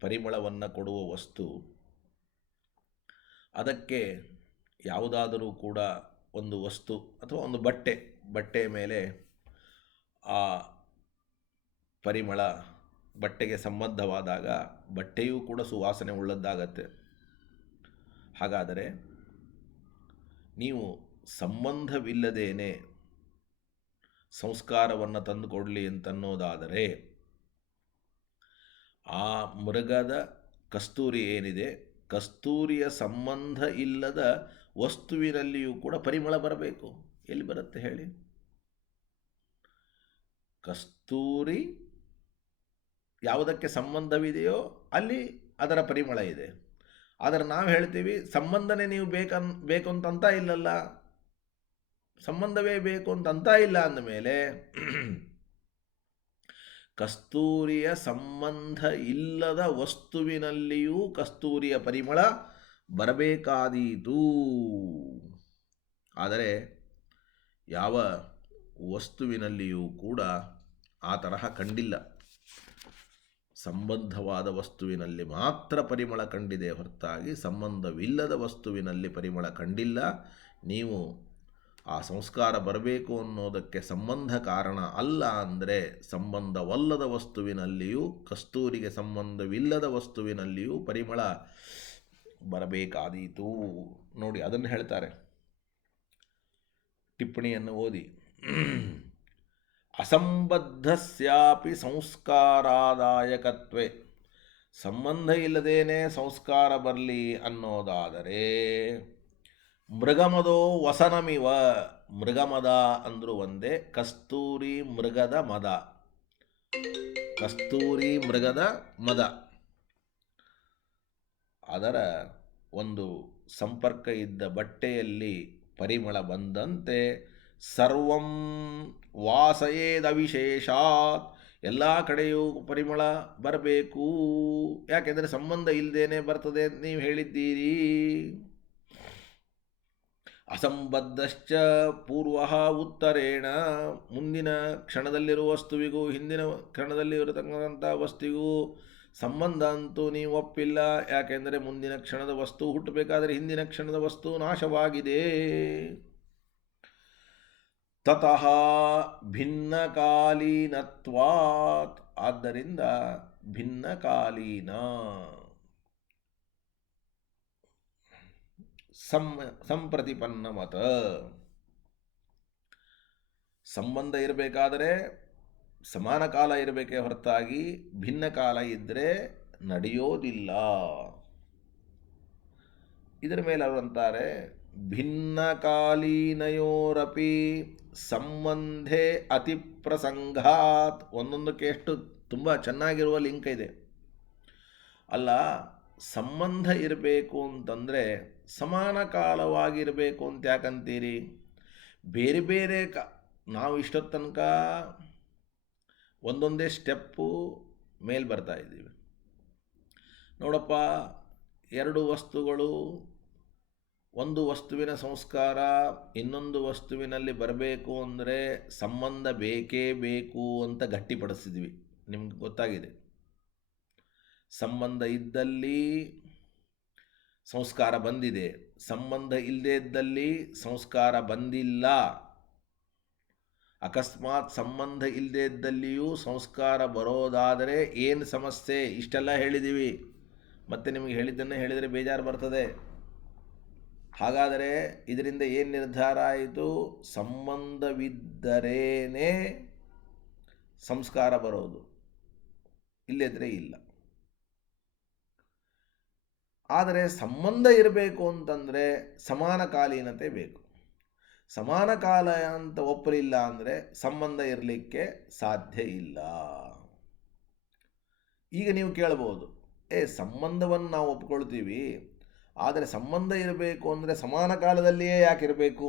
ಪರಿಮಳವನ್ನು ಕೊಡುವ ವಸ್ತು. ಅದಕ್ಕೆ ಯಾವುದಾದರೂ ಕೂಡ ಒಂದು ವಸ್ತು ಅಥವಾ ಒಂದು ಬಟ್ಟೆಯ ಮೇಲೆ ಆ ಪರಿಮಳ ಬಟ್ಟೆಗೆ ಸಂಬದ್ಧವಾದಾಗ ಬಟ್ಟೆಯೂ ಕೂಡ ಸುವಾಸನೆ ಉಳ್ಳದ್ದಾಗತ್ತೆ. ಹಾಗಾದರೆ ನೀವು ಸಂಬಂಧವಿಲ್ಲದೇನೆ ಸಂಸ್ಕಾರವನ್ನು ತಂದುಕೊಡಲಿ ಅಂತನ್ನೋದಾದರೆ ಆ ಮೃಗದ ಕಸ್ತೂರಿ ಏನಿದೆ, ಕಸ್ತೂರಿಯ ಸಂಬಂಧ ಇಲ್ಲದ ವಸ್ತುವಿನಲ್ಲಿಯೂ ಕೂಡ ಪರಿಮಳ ಬರಬೇಕು. ಎಲ್ಲಿ ಬರುತ್ತೆ ಹೇಳಿ? ಕಸ್ತೂರಿ ಯಾವುದಕ್ಕೆ ಸಂಬಂಧವಿದೆಯೋ ಅಲ್ಲಿ ಅದರ ಪರಿಮಳ ಇದೆ. ಆದರೆ ನಾವು ಹೇಳ್ತೀವಿ ಸಂಬಂಧನೇ ನೀವು ಬೇಕು ಅಂತಂತ ಇಲ್ಲಲ್ಲ, ಸಂಬಂಧವೇ ಬೇಕು ಅಂತಂತ ಇಲ್ಲ ಅಂದಮೇಲೆ ಕಸ್ತೂರಿಯ ಸಂಬಂಧ ಇಲ್ಲದ ವಸ್ತುವಿನಲ್ಲಿಯೂ ಕಸ್ತೂರಿಯ ಪರಿಮಳ ಬರಬೇಕಾದೀತು. ಆದರೆ ಯಾವ ವಸ್ತುವಿನಲ್ಲಿಯೂ ಕೂಡ ಆ ತರಹ ಕಂಡಿಲ್ಲ. ಸಂಬಂಧವಾದ ವಸ್ತುವಿನಲ್ಲಿ ಮಾತ್ರ ಪರಿಮಳ ಕಂಡಿದೆ ಹೊರತಾಗಿ ಸಂಬಂಧವಿಲ್ಲದ ವಸ್ತುವಿನಲ್ಲಿ ಪರಿಮಳ ಕಂಡಿಲ್ಲ. ನೀವು ಆ ಸಂಸ್ಕಾರ ಬರಬೇಕು ಅನ್ನೋದಕ್ಕೆ ಸಂಬಂಧ ಕಾರಣ ಅಲ್ಲ ಅಂದರೆ ಸಂಬಂಧವಲ್ಲದ ವಸ್ತುವಿನಲ್ಲಿಯೂ ಕಸ್ತೂರಿಗೆ ಸಂಬಂಧವಿಲ್ಲದ ವಸ್ತುವಿನಲ್ಲಿಯೂ ಪರಿಮಳ ಬರಬೇಕಾದೀತು. ನೋಡಿ ಅದನ್ನು ಹೇಳ್ತಾರೆ, ಟಿಪ್ಪಣಿಯನ್ನು ಓದಿ. ಅಸಂಬದ್ಧಸ್ಯಾಪಿ ಸಂಸ್ಕಾರಾದಾಯಕತ್ವೆ, ಸಂಬಂಧ ಇಲ್ಲದೇನೆ ಸಂಸ್ಕಾರ ಬರಲಿ ಅನ್ನೋದಾದರೆ ಮೃಗಮದೋ ವಸನಮಿವ, ಮೃಗಮದ ಅಂದರೂ ಒಂದೇ, ಕಸ್ತೂರಿ ಮೃಗದ ಮದ, ಕಸ್ತೂರಿ ಮೃಗದ ಮದ ಅದರ ಒಂದು ಸಂಪರ್ಕ ಇದ್ದ ಬಟ್ಟೆಯಲ್ಲಿ ಪರಿಮಳ ಬಂದಂತೆ ಸರ್ವಂ ವಾಸಯೇದ ವಿಶೇಷಾತ್, ಎಲ್ಲ ಕಡೆಯೂ ಪರಿಮಳ ಬರಬೇಕು. ಯಾಕೆಂದರೆ ಸಂಬಂಧ ಇಲ್ಲದೇನೆ ಬರ್ತದೆ ಅಂತ ನೀವು ಹೇಳಿದ್ದೀರಿ. ಅಸಂಬದ್ಧಶ್ಚ ಪೂರ್ವ ಉತ್ತರೇಣ, ಮುಂದಿನ ಕ್ಷಣದಲ್ಲಿರುವ ವಸ್ತುವಿಗೂ ಹಿಂದಿನ ಕ್ಷಣದಲ್ಲಿ ಇರತಕ್ಕಂಥ ವಸ್ತುವಿಗೂ ಸಂಬಂಧ ಅಂತೂ ನೀವು ಒಪ್ಪಿಲ್ಲ. ಯಾಕೆಂದರೆ ಮುಂದಿನ ಕ್ಷಣದ ವಸ್ತು ಹುಟ್ಟಬೇಕಾದರೆ ಹಿಂದಿನ ಕ್ಷಣದ ವಸ್ತು ನಾಶವಾಗಿದೆ. ತತಃ ಭಿನ್ನಕಾಲೀನತ್ವಾತ್, ಆದ್ದರಿಂದ ಭಿನ್ನಕಾಲೀನ ಸಂಪ್ರತಿಪನ್ನ ಮತ, ಸಂಬಂಧ ಇರಬೇಕಾದರೆ ಸಮಾನ ಕಾಲ ಇರಬೇಕೇ ಹೊರತಾಗಿ ಭಿನ್ನ ಕಾಲ ಇದ್ದರೆ ನಡೆಯೋದಿಲ್ಲ. ಇದರ ಮೇಲೆ ಅವರು ಅಂತಾರೆ, ಭಿನ್ನಕಾಲೀನಯೋರಪಿ ಸಂಬಂಧೆ ಅತಿ ಪ್ರಸಂಗಾತ್. ಒಂದೊಂದಕ್ಕೆ ಎಷ್ಟು ತುಂಬ ಚೆನ್ನಾಗಿರುವ ಲಿಂಕ್ ಇದೆ ಅಲ್ಲ. ಸಂಬಂಧ ಇರಬೇಕು ಅಂತಂದರೆ ಸಮಾನ ಕಾಲವಾಗಿರಬೇಕು ಅಂತ ಯಾಕಂತೀರಿ? ಬೇರೆ ಬೇರೆ ನಾವು ಇಷ್ಟೊತ್ತು ತನಕ ಒಂದೊಂದೇ ಸ್ಟೆಪ್ಪು ಮೇಲೆ ಬರ್ತಾ ಇದ್ದೀವಿ. ನೋಡಪ್ಪ, ಎರಡು ವಸ್ತುಗಳು, ಒಂದು ವಸ್ತುವಿನ ಸಂಸ್ಕಾರ ಇನ್ನೊಂದು ವಸ್ತುವಿನಲ್ಲಿ ಬರಬೇಕು ಅಂದರೆ ಸಂಬಂಧ ಬೇಕೇ ಬೇಕು ಅಂತ ಗಟ್ಟಿಪಡಿಸಿದ್ವಿ. ನಿಮ್ಗೆ ಗೊತ್ತಾಗಿದೆ, ಸಂಬಂಧ ಇದ್ದಲ್ಲಿ ಸಂಸ್ಕಾರ ಬಂದಿದೆ, ಸಂಬಂಧ ಇಲ್ಲದೇ ಇದ್ದಲ್ಲಿ ಸಂಸ್ಕಾರ ಬಂದಿಲ್ಲ. ಅಕಸ್ಮಾತ್ ಸಂಬಂಧ ಇಲ್ಲದೇ ಇದ್ದಲ್ಲಿಯೂ ಸಂಸ್ಕಾರ ಬರೋದಾದರೆ ಏನು ಸಮಸ್ಯೆ? ಇಷ್ಟೆಲ್ಲ ಹೇಳಿದ್ದೀವಿ, ಮತ್ತೆ ನಿಮಗೆ ಹೇಳಿದ್ದನ್ನು ಹೇಳಿದರೆ ಬೇಜಾರು ಬರ್ತದೆ. ಹಾಗಾದರೆ ಇದರಿಂದ ಏನು ನಿರ್ಧಾರ ಆಯಿತು? ಸಂಬಂಧವಿದ್ದರೇನೇ ಸಂಸ್ಕಾರ ಬರೋದು, ಇಲ್ಲದ್ರೆ ಇಲ್ಲ. ಆದರೆ ಸಂಬಂಧ ಇರಬೇಕು ಅಂತಂದರೆ ಸಮಾನ ಕಾಲೀನತೆ ಬೇಕು. ಸಮಾನ ಕಾಲ ಅಂತ ಒಪ್ಪಲಿಲ್ಲ ಅಂದರೆ ಸಂಬಂಧ ಇರಲಿಕ್ಕೆ ಸಾಧ್ಯ ಇಲ್ಲ. ಈಗ ನೀವು ಕೇಳ್ಬೋದು, ಸಂಬಂಧವನ್ನು ನಾವು ಒಪ್ಕೊಳ್ತೀವಿ, ಆದರೆ ಸಂಬಂಧ ಇರಬೇಕು ಅಂದರೆ ಸಮಾನ ಕಾಲದಲ್ಲಿಯೇ ಯಾಕಿರಬೇಕು?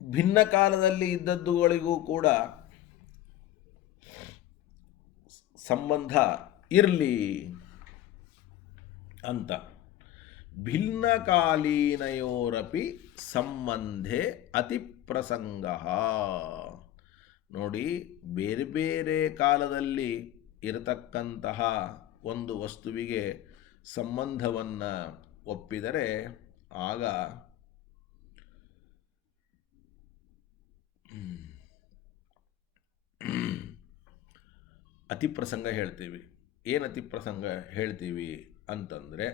ಭಿನ್ನ ಕಾಲದಲ್ಲಿ ಇದ್ದದ್ದುಗಳಿಗೂ ಕೂಡ ಸಂಬಂಧ ಇರಲಿ ಅಂತ. ಭಿನ್ನಕಾಲೀನಯೋರಪಿ ಸಂಬಂಧೆ ಅತಿ ಪ್ರಸಂಗ. ನೋಡಿ, ಬೇರೆ ಬೇರೆ ಕಾಲದಲ್ಲಿ ಇರತಕ್ಕಂತಹ ಒಂದು ವಸ್ತುವಿಗೆ ಸಂಬಂಧವನ್ನು ಒಪ್ಪಿದರೆ ಆಗ ಅತಿಪ್ರಸಂಗ ಹೇಳ್ತೀವಿ. ಏನು ಅತಿಪ್ರಸಂಗ ಹೇಳ್ತೀವಿ ಅಂತಂದರೆ,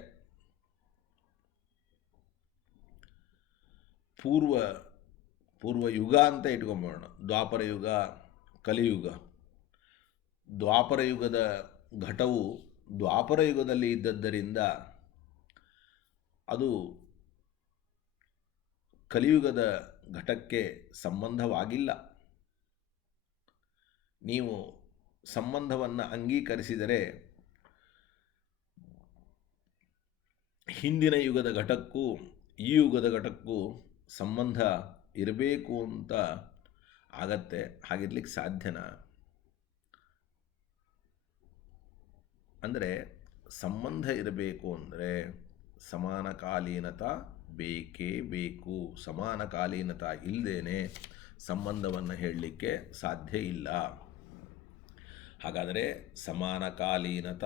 ಪೂರ್ವ ಯುಗ ಅಂತ ಇಟ್ಕೊಂಬೋಣ. ದ್ವಾಪರ ಯುಗ, ಕಲಿಯುಗ. ದ್ವಾಪರ ಯುಗದ ಘಟವು ದ್ವಾಪರ ಯುಗದಲ್ಲಿ ಇದ್ದದ್ದರಿಂದ ಅದು ಕಲಿಯುಗದ ಘಟಕ್ಕೆ ಸಂಬಂಧವಾಗಿಲ್ಲ. ನೀವು ಸಂಬಂಧವನ್ನು ಅಂಗೀಕರಿಸಿದರೆ ಹಿಂದಿನ ಯುಗದ ಘಟಕ್ಕೂ ಈ ಯುಗದ ಘಟಕ್ಕೂ ಸಂಬಂಧ ಇರಬೇಕು ಅಂತ ಆಗತ್ತೆ. ಹಾಗಿರ್ಲಿಕ್ಕೆ ಸಾಧ್ಯನಾ? ಅಂದರೆ ಸಂಬಂಧ ಇರಬೇಕು ಅಂದರೆ ಸಮಾನಕಾಲೀನತಾ ಬೇಕೇ ಬೇಕು. ಸಮಾನಕಾಲೀನತಾ ಇಲ್ಲದೇನೆ ಸಂಬಂಧವನ್ನು ಹೇಳಲಿಕ್ಕೆ ಸಾಧ್ಯ ಇಲ್ಲ. ಹಾಗಾದರೆ ಸಮಾನಕಾಲೀನತ,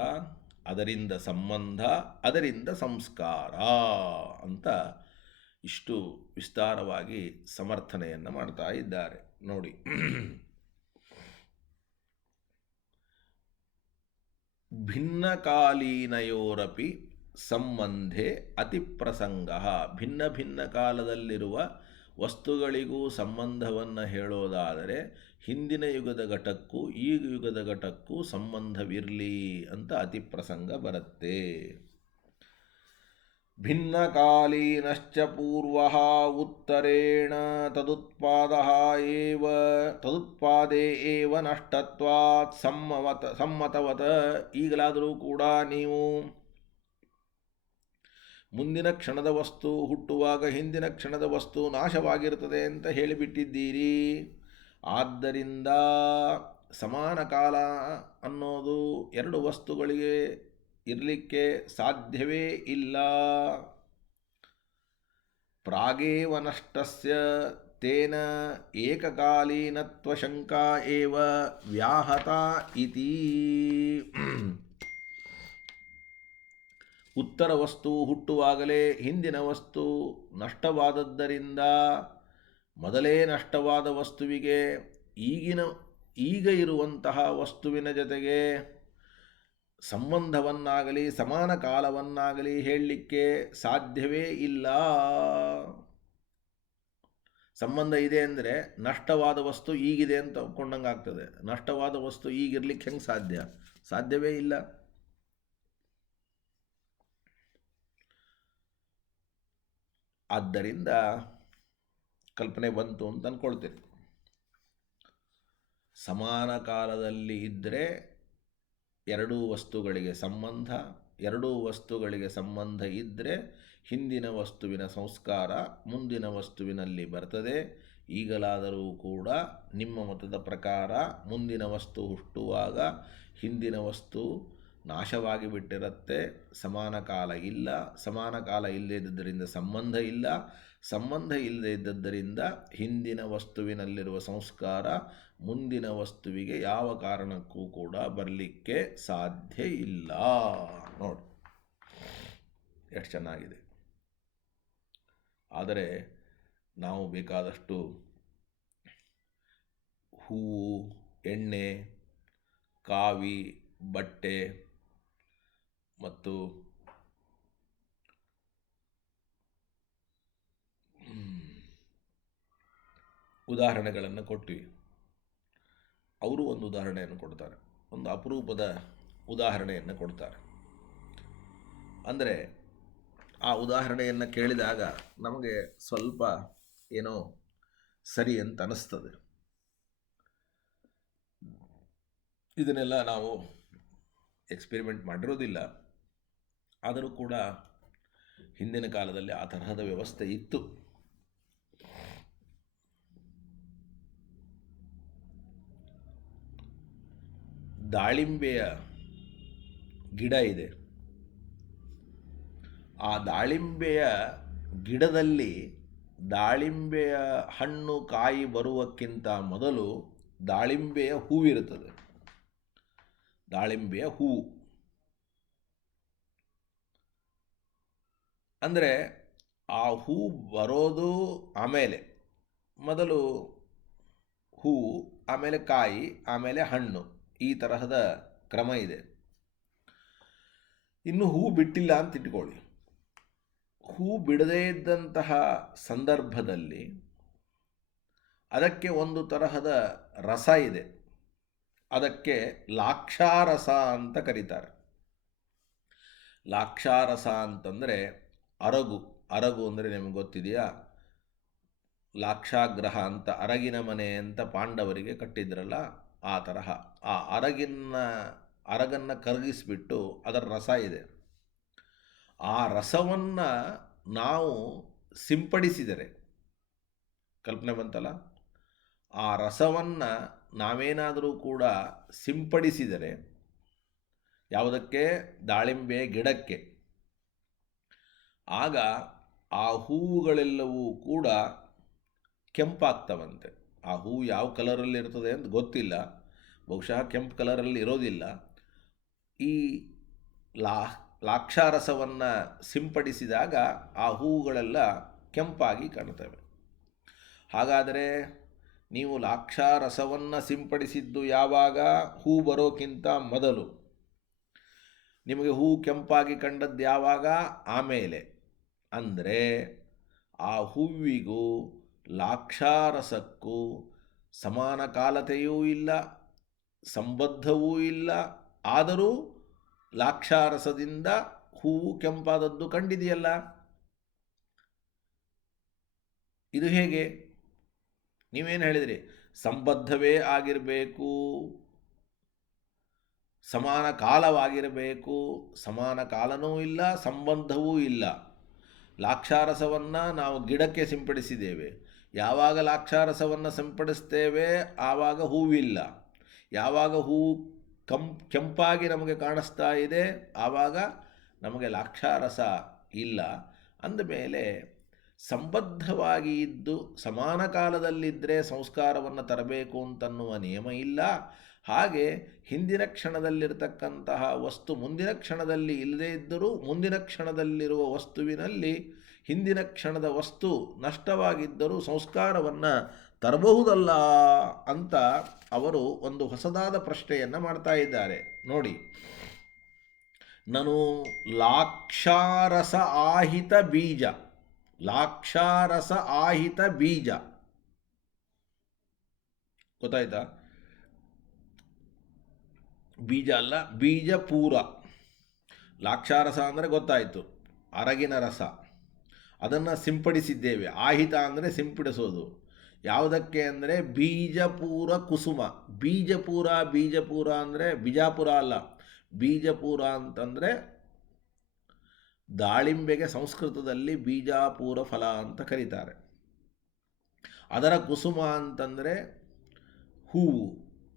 ಅದರಿಂದ ಸಂಬಂಧ, ಅದರಿಂದ ಸಂಸ್ಕಾರ ಅಂತ ಇಷ್ಟು ವಿಸ್ತಾರವಾಗಿ ಸಮರ್ಥನೆಯನ್ನು ಮಾಡ್ತಾ ಇದ್ದಾರೆ ನೋಡಿ. ಭಿನ್ನಕಾಲೀನಯೋರಪಿ ಸಂಬಂಧೆ ಅತಿಪ್ರಸಂಗ. ಭಿನ್ನ ಭಿನ್ನ ಕಾಲದಲ್ಲಿರುವ ವಸ್ತುಗಳಿಗೂ ಸಂಬಂಧವನ್ನು ಹೇಳೋದಾದರೆ ಹಿಂದಿನ ಯುಗದ ಘಟಕ್ಕೂ ಈ ಯುಗದ ಘಟಕ್ಕೂ ಸಂಬಂಧವಿರಲಿ ಅಂತ ಅತಿಪ್ರಸಂಗ ಬರುತ್ತೆ. ಭಿನ್ನಕಾಲೀನಶ್ಚ ಪೂರ್ವಃ ಉತ್ತರೇಣ ತದುತ್ಪಾದೇ ಏವ ನಷ್ಟತ್ವಾತ್ ಸಮ್ಮತವತ. ಈಗಲಾದರೂ ಕೂಡ ನೀವು ಮುಂದಿನ ಕ್ಷಣದ ವಸ್ತು ಹುಟ್ಟುವಾಗ ಹಿಂದಿನ ಕ್ಷಣದ ವಸ್ತು ನಾಶವಾಗಿರುತ್ತದೆ ಅಂತ ಹೇಳಿಬಿಟ್ಟಿದ್ದೀರಿ. ಆದ್ದರಿಂದ ಸಮಾನ ಕಾಲ ಅನ್ನೋದು ಎರಡು ವಸ್ತುಗಳಿಗೆ ಇರಲಿಕ್ಕೆ ಸಾಧ್ಯವೇ ಇಲ್ಲ. ಪ್ರಾಗೇವ ನಷ್ಟಸ್ಯ ತೇನ ಏಕಕಾಲೀನತ್ವಶಂಕಾ ಏವ ವ್ಯಾಹತ ಇತಿ. ಉತ್ತರ ವಸ್ತು ಹುಟ್ಟುವಾಗಲೇ ಹಿಂದಿನ ವಸ್ತು ನಷ್ಟವಾದದ್ದರಿಂದ ಮೊದಲೇ ನಷ್ಟವಾದ ವಸ್ತುವಿಗೆ ಈಗ ಇರುವಂತಹ ವಸ್ತುವಿನ ಜೊತೆಗೆ ಸಂಬಂಧವನ್ನಾಗಲಿ ಸಮಾನ ಕಾಲವನ್ನಾಗಲಿ ಹೇಳಲಿಕ್ಕೆ ಸಾಧ್ಯವೇ ಇಲ್ಲ. ಸಂಬಂಧ ಇದೆ ಅಂದರೆ ನಷ್ಟವಾದ ವಸ್ತು ಈಗಿದೆ ಅಂತ ಒಪ್ಕೊಂಡಂಗೆ ಆಗ್ತದೆ. ನಷ್ಟವಾದ ವಸ್ತು ಈಗಿರ್ಲಿಕ್ಕೆ ಹೆಂಗೆ ಸಾಧ್ಯವೇ ಇಲ್ಲ. ಆದ್ದರಿಂದ ಕಲ್ಪನೆ ಬಂತು ಅಂತ ಅಂದ್ಕೊಳ್ತೀರಿ. ಸಮಾನ ಕಾಲದಲ್ಲಿ ಇದ್ದರೆ ಎರಡೂ ವಸ್ತುಗಳಿಗೆ ಸಂಬಂಧ, ಎರಡೂ ವಸ್ತುಗಳಿಗೆ ಸಂಬಂಧ ಇದ್ದರೆ ಹಿಂದಿನ ವಸ್ತುವಿನ ಸಂಸ್ಕಾರ ಮುಂದಿನ ವಸ್ತುವಿನಲ್ಲಿ ಬರ್ತದೆ. ಈಗಲಾದರೂ ಕೂಡ ನಿಮ್ಮ ಮತದ ಪ್ರಕಾರ ಮುಂದಿನ ವಸ್ತು ಹುಟ್ಟುವಾಗ ಹಿಂದಿನ ವಸ್ತು ನಾಶವಾಗಿ ಬಿಟ್ಟಿರುತ್ತೆ. ಸಮಾನ ಕಾಲ ಇಲ್ಲ. ಸಮಾನ ಕಾಲ ಇಲ್ಲದೇ ಇದ್ದದ್ದರಿಂದ ಸಂಬಂಧ ಇಲ್ಲ. ಸಂಬಂಧ ಇಲ್ಲದೇ ಇದ್ದದ್ದರಿಂದ ಹಿಂದಿನ ವಸ್ತುವಿನಲ್ಲಿರುವ ಸಂಸ್ಕಾರ ಮುಂದಿನ ವಸ್ತುವಿಗೆ ಯಾವ ಕಾರಣಕ್ಕೂ ಕೂಡ ಬರಲಿಕ್ಕೆ ಸಾಧ್ಯ ಇಲ್ಲ. ನೋಡಿ ಎಷ್ಟು ಚೆನ್ನಾಗಿದೆ. ಆದರೆ ನಾವು ಬೇಕಾದಷ್ಟು ಹೂವು, ಎಣ್ಣೆ, ಕಾವಿ, ಬಟ್ಟೆ ಮತ್ತು ಉದಾಹರಣೆಗಳನ್ನು ಕೊಟ್ಟಿವಿ. ಅವರು ಒಂದು ಉದಾಹರಣೆಯನ್ನು ಕೊಡ್ತಾರೆ, ಒಂದು ಅಪರೂಪದ ಉದಾಹರಣೆಯನ್ನು ಕೊಡ್ತಾರೆ. ಅಂದರೆ ಆ ಉದಾಹರಣೆಯನ್ನು ಕೇಳಿದಾಗ ನಮಗೆ ಸ್ವಲ್ಪ ಏನೋ ಸರಿ ಅಂತ ಅನ್ನಿಸ್ತದೆ. ಇದನ್ನೆಲ್ಲ ನಾವು ಎಕ್ಸ್ಪೆರಿಮೆಂಟ್ ಮಾಡಿರೋದಿಲ್ಲ. ಆದರೂ ಕೂಡ ಹಿಂದಿನ ಕಾಲದಲ್ಲಿ ಆ ತರಹದ ವ್ಯವಸ್ಥೆ ಇತ್ತು. ದಾಳಿಂಬೆಯ ಗಿಡ ಇದೆ. ಆ ದಾಳಿಂಬೆಯ ಗಿಡದಲ್ಲಿ ದಾಳಿಂಬೆಯ ಹಣ್ಣು ಕಾಯಿ ಬರುವಕ್ಕಿಂತ ಮೊದಲು ದಾಳಿಂಬೆಯ ಹೂವಿರುತ್ತದೆ. ದಾಳಿಂಬೆಯ ಹೂವು ಅಂದರೆ ಆ ಹೂ ಬರೋದು ಆಮೇಲೆ, ಮೊದಲು ಹೂವು, ಆಮೇಲೆ ಕಾಯಿ, ಆಮೇಲೆ ಹಣ್ಣು, ಈ ತರಹದ ಕ್ರಮ ಇದೆ. ಇನ್ನು ಹೂ ಬಿಟ್ಟಿಲ್ಲ ಅಂತ ಇಟ್ಕೊಳ್ಳಿ. ಹೂ ಬಿಡದೇ ಇದ್ದಂತಹ ಸಂದರ್ಭದಲ್ಲಿ ಅದಕ್ಕೆ ಒಂದು ತರಹದ ರಸ ಇದೆ. ಅದಕ್ಕೆ ಲಾಕ್ಷಾರಸ ಅಂತ ಕರೀತಾರೆ. ಲಾಕ್ಷಾರಸ ಅಂತಂದರೆ ಅರಗು ಅಂದರೆ ನಿಮಗೆ ಗೊತ್ತಿದೆಯಾ? ಲಾಕ್ಷಾಗ್ರಹ ಅಂತ ಅರಗಿನ ಮನೆ ಅಂತ ಪಾಂಡವರಿಗೆ ಕಟ್ಟಿದ್ರಲ್ಲ, ಆ ತರಹ ಆ ಅರಗನ್ನು ಕರಗಿಸಿಬಿಟ್ಟು ಅದರ ರಸ ಇದೆ. ಆ ರಸವನ್ನು ನಾವು ಸಿಂಪಡಿಸಿದರೆ, ಕಲ್ಪನೆ ಬಂತಲ್ಲ, ಆ ರಸವನ್ನು ನಾವೇನಾದರೂ ಕೂಡ ಸಿಂಪಡಿಸಿದರೆ ಯಾವುದಕ್ಕೆ? ದಾಳಿಂಬೆ ಗಿಡಕ್ಕೆ. ಆಗ ಆ ಹೂವುಗಳೆಲ್ಲವೂ ಕೂಡ ಕೆಂಪಾಗ್ತವಂತೆ. ಆ ಹೂ ಯಾವ ಕಲರಲ್ಲಿ ಇರ್ತದೆ ಅಂತ ಗೊತ್ತಿಲ್ಲ, ಬಹುಶಃ ಕೆಂಪು ಕಲರಲ್ಲಿ ಇರೋದಿಲ್ಲ. ಈ ಲಾ ಲಾಕ್ಷಾರಸವನ್ನು ಸಿಂಪಡಿಸಿದಾಗ ಆ ಹೂವುಗಳೆಲ್ಲ ಕೆಂಪಾಗಿ ಕಾಣ್ತವೆ. ಹಾಗಾದರೆ ನೀವು ಲಾಕ್ಷಾರಸವನ್ನು ಸಿಂಪಡಿಸಿದ್ದು ಯಾವಾಗ? ಹೂ ಬರೋಕ್ಕಿಂತ ಮೊದಲು. ನಿಮಗೆ ಹೂ ಕೆಂಪಾಗಿ ಕಂಡದ್ದು ಯಾವಾಗ? ಆಮೇಲೆ. ಅಂದರೆ ಆ ಹೂವಿಗೂ ಲಾಕ್ಷಾರಸಕ್ಕೂ ಸಮಾನ ಕಾಲತೆಯೂ ಇಲ್ಲ, ಸಂಬದ್ಧವೂ ಇಲ್ಲ. ಆದರೂ ಲಾಕ್ಷಾರಸದಿಂದ ಹೂವು ಕೆಂಪಾದದ್ದು ಕಂಡಿದೆಯಲ್ಲ, ಇದು ಹೇಗೆ? ನೀವೇನು ಹೇಳಿದ್ರಿ? ಸಂಬದ್ಧವೇ ಆಗಿರಬೇಕು, ಸಮಾನ ಕಾಲವಾಗಿರಬೇಕು. ಸಮಾನ ಕಾಲನೂ ಇಲ್ಲ, ಸಂಬಂಧವೂ ಇಲ್ಲ. ಲಾಕ್ಷಾರಸವನ್ನು ನಾವು ಗಿಡಕ್ಕೆ ಸಿಂಪಡಿಸಿದ್ದೇವೆ. ಯಾವಾಗ ಲಾಕ್ಷಾರಸವನ್ನು ಸಿಂಪಡಿಸ್ತೇವೆ ಆವಾಗ ಹೂವಿಲ್ಲ. ಯಾವಾಗ ಹೂವು ಕೆಂಪಾಗಿ ನಮಗೆ ಕಾಣಿಸ್ತಾ ಇದೆ ಆವಾಗ ನಮಗೆ ಲಾಕ್ಷಾರಸ ಇಲ್ಲ. ಅಂದಮೇಲೆ ಸಂಬದ್ಧವಾಗಿ ಇದ್ದು ಸಮಾನ ಕಾಲದಲ್ಲಿದ್ದರೆ ಸಂಸ್ಕಾರವನ್ನು ತರಬೇಕು ಅಂತನ್ನುವ ನಿಯಮ ಇಲ್ಲ. ಹಾಗೆ ಹಿಂದಿನ ಕ್ಷಣದಲ್ಲಿರತಕ್ಕಂತಹ ವಸ್ತು ಮುಂದಿನ ಕ್ಷಣದಲ್ಲಿ ಇಲ್ಲದೇ ಇದ್ದರೂ ಮುಂದಿನ ಕ್ಷಣದಲ್ಲಿರುವ ವಸ್ತುವಿನಲ್ಲಿ ಹಿಂದಿನ ಕ್ಷಣದ ವಸ್ತು ನಷ್ಟವಾಗಿದ್ದರೂ ಸಂಸ್ಕಾರವನ್ನು ತರಬಹುದಲ್ಲ ಅಂತ ಅವರು ಒಂದು ಹೊಸದಾದ ಪ್ರಶ್ನೆಯನ್ನು ಮಾಡ್ತಾ ಇದ್ದಾರೆ. ನೋಡಿ, ನಾನು ಲಾಕ್ಷಾರಸ ಆಹಿತ ಬೀಜ, ಲಾಕ್ಷಾರಸ ಆಹಿತ ಬೀಜ ಗೊತ್ತಾಯ್ತಾ? ಬೀಜ ಅಲ್ಲ, ಬೀಜ ಪೂರ. ಲಾಕ್ಷಾರಸ ಅಂದರೆ ಗೊತ್ತಾಯಿತು, ಅರಗಿನ ರಸ. ಅದನ್ನು ಸಿಂಪಡಿಸಿದ್ದೇವೆ. ಆಹಿತ ಅಂದರೆ ಸಿಂಪಡಿಸೋದು. ಯಾವುದಕ್ಕೆ ಅಂದರೆ ಬೀಜಪೂರ ಕುಸುಮ. ಬೀಜಪೂರ ಅಂದರೆ ಬಿಜಾಪುರ ಅಲ್ಲ, ಬೀಜಪೂರ ಅಂತಂದರೆ ದಾಳಿಂಬೆಗೆ ಸಂಸ್ಕೃತದಲ್ಲಿ ಬೀಜಾಪೂರ ಫಲ ಅಂತ ಕರೀತಾರೆ. ಅದರ ಕುಸುಮ ಅಂತಂದರೆ ಹೂವು.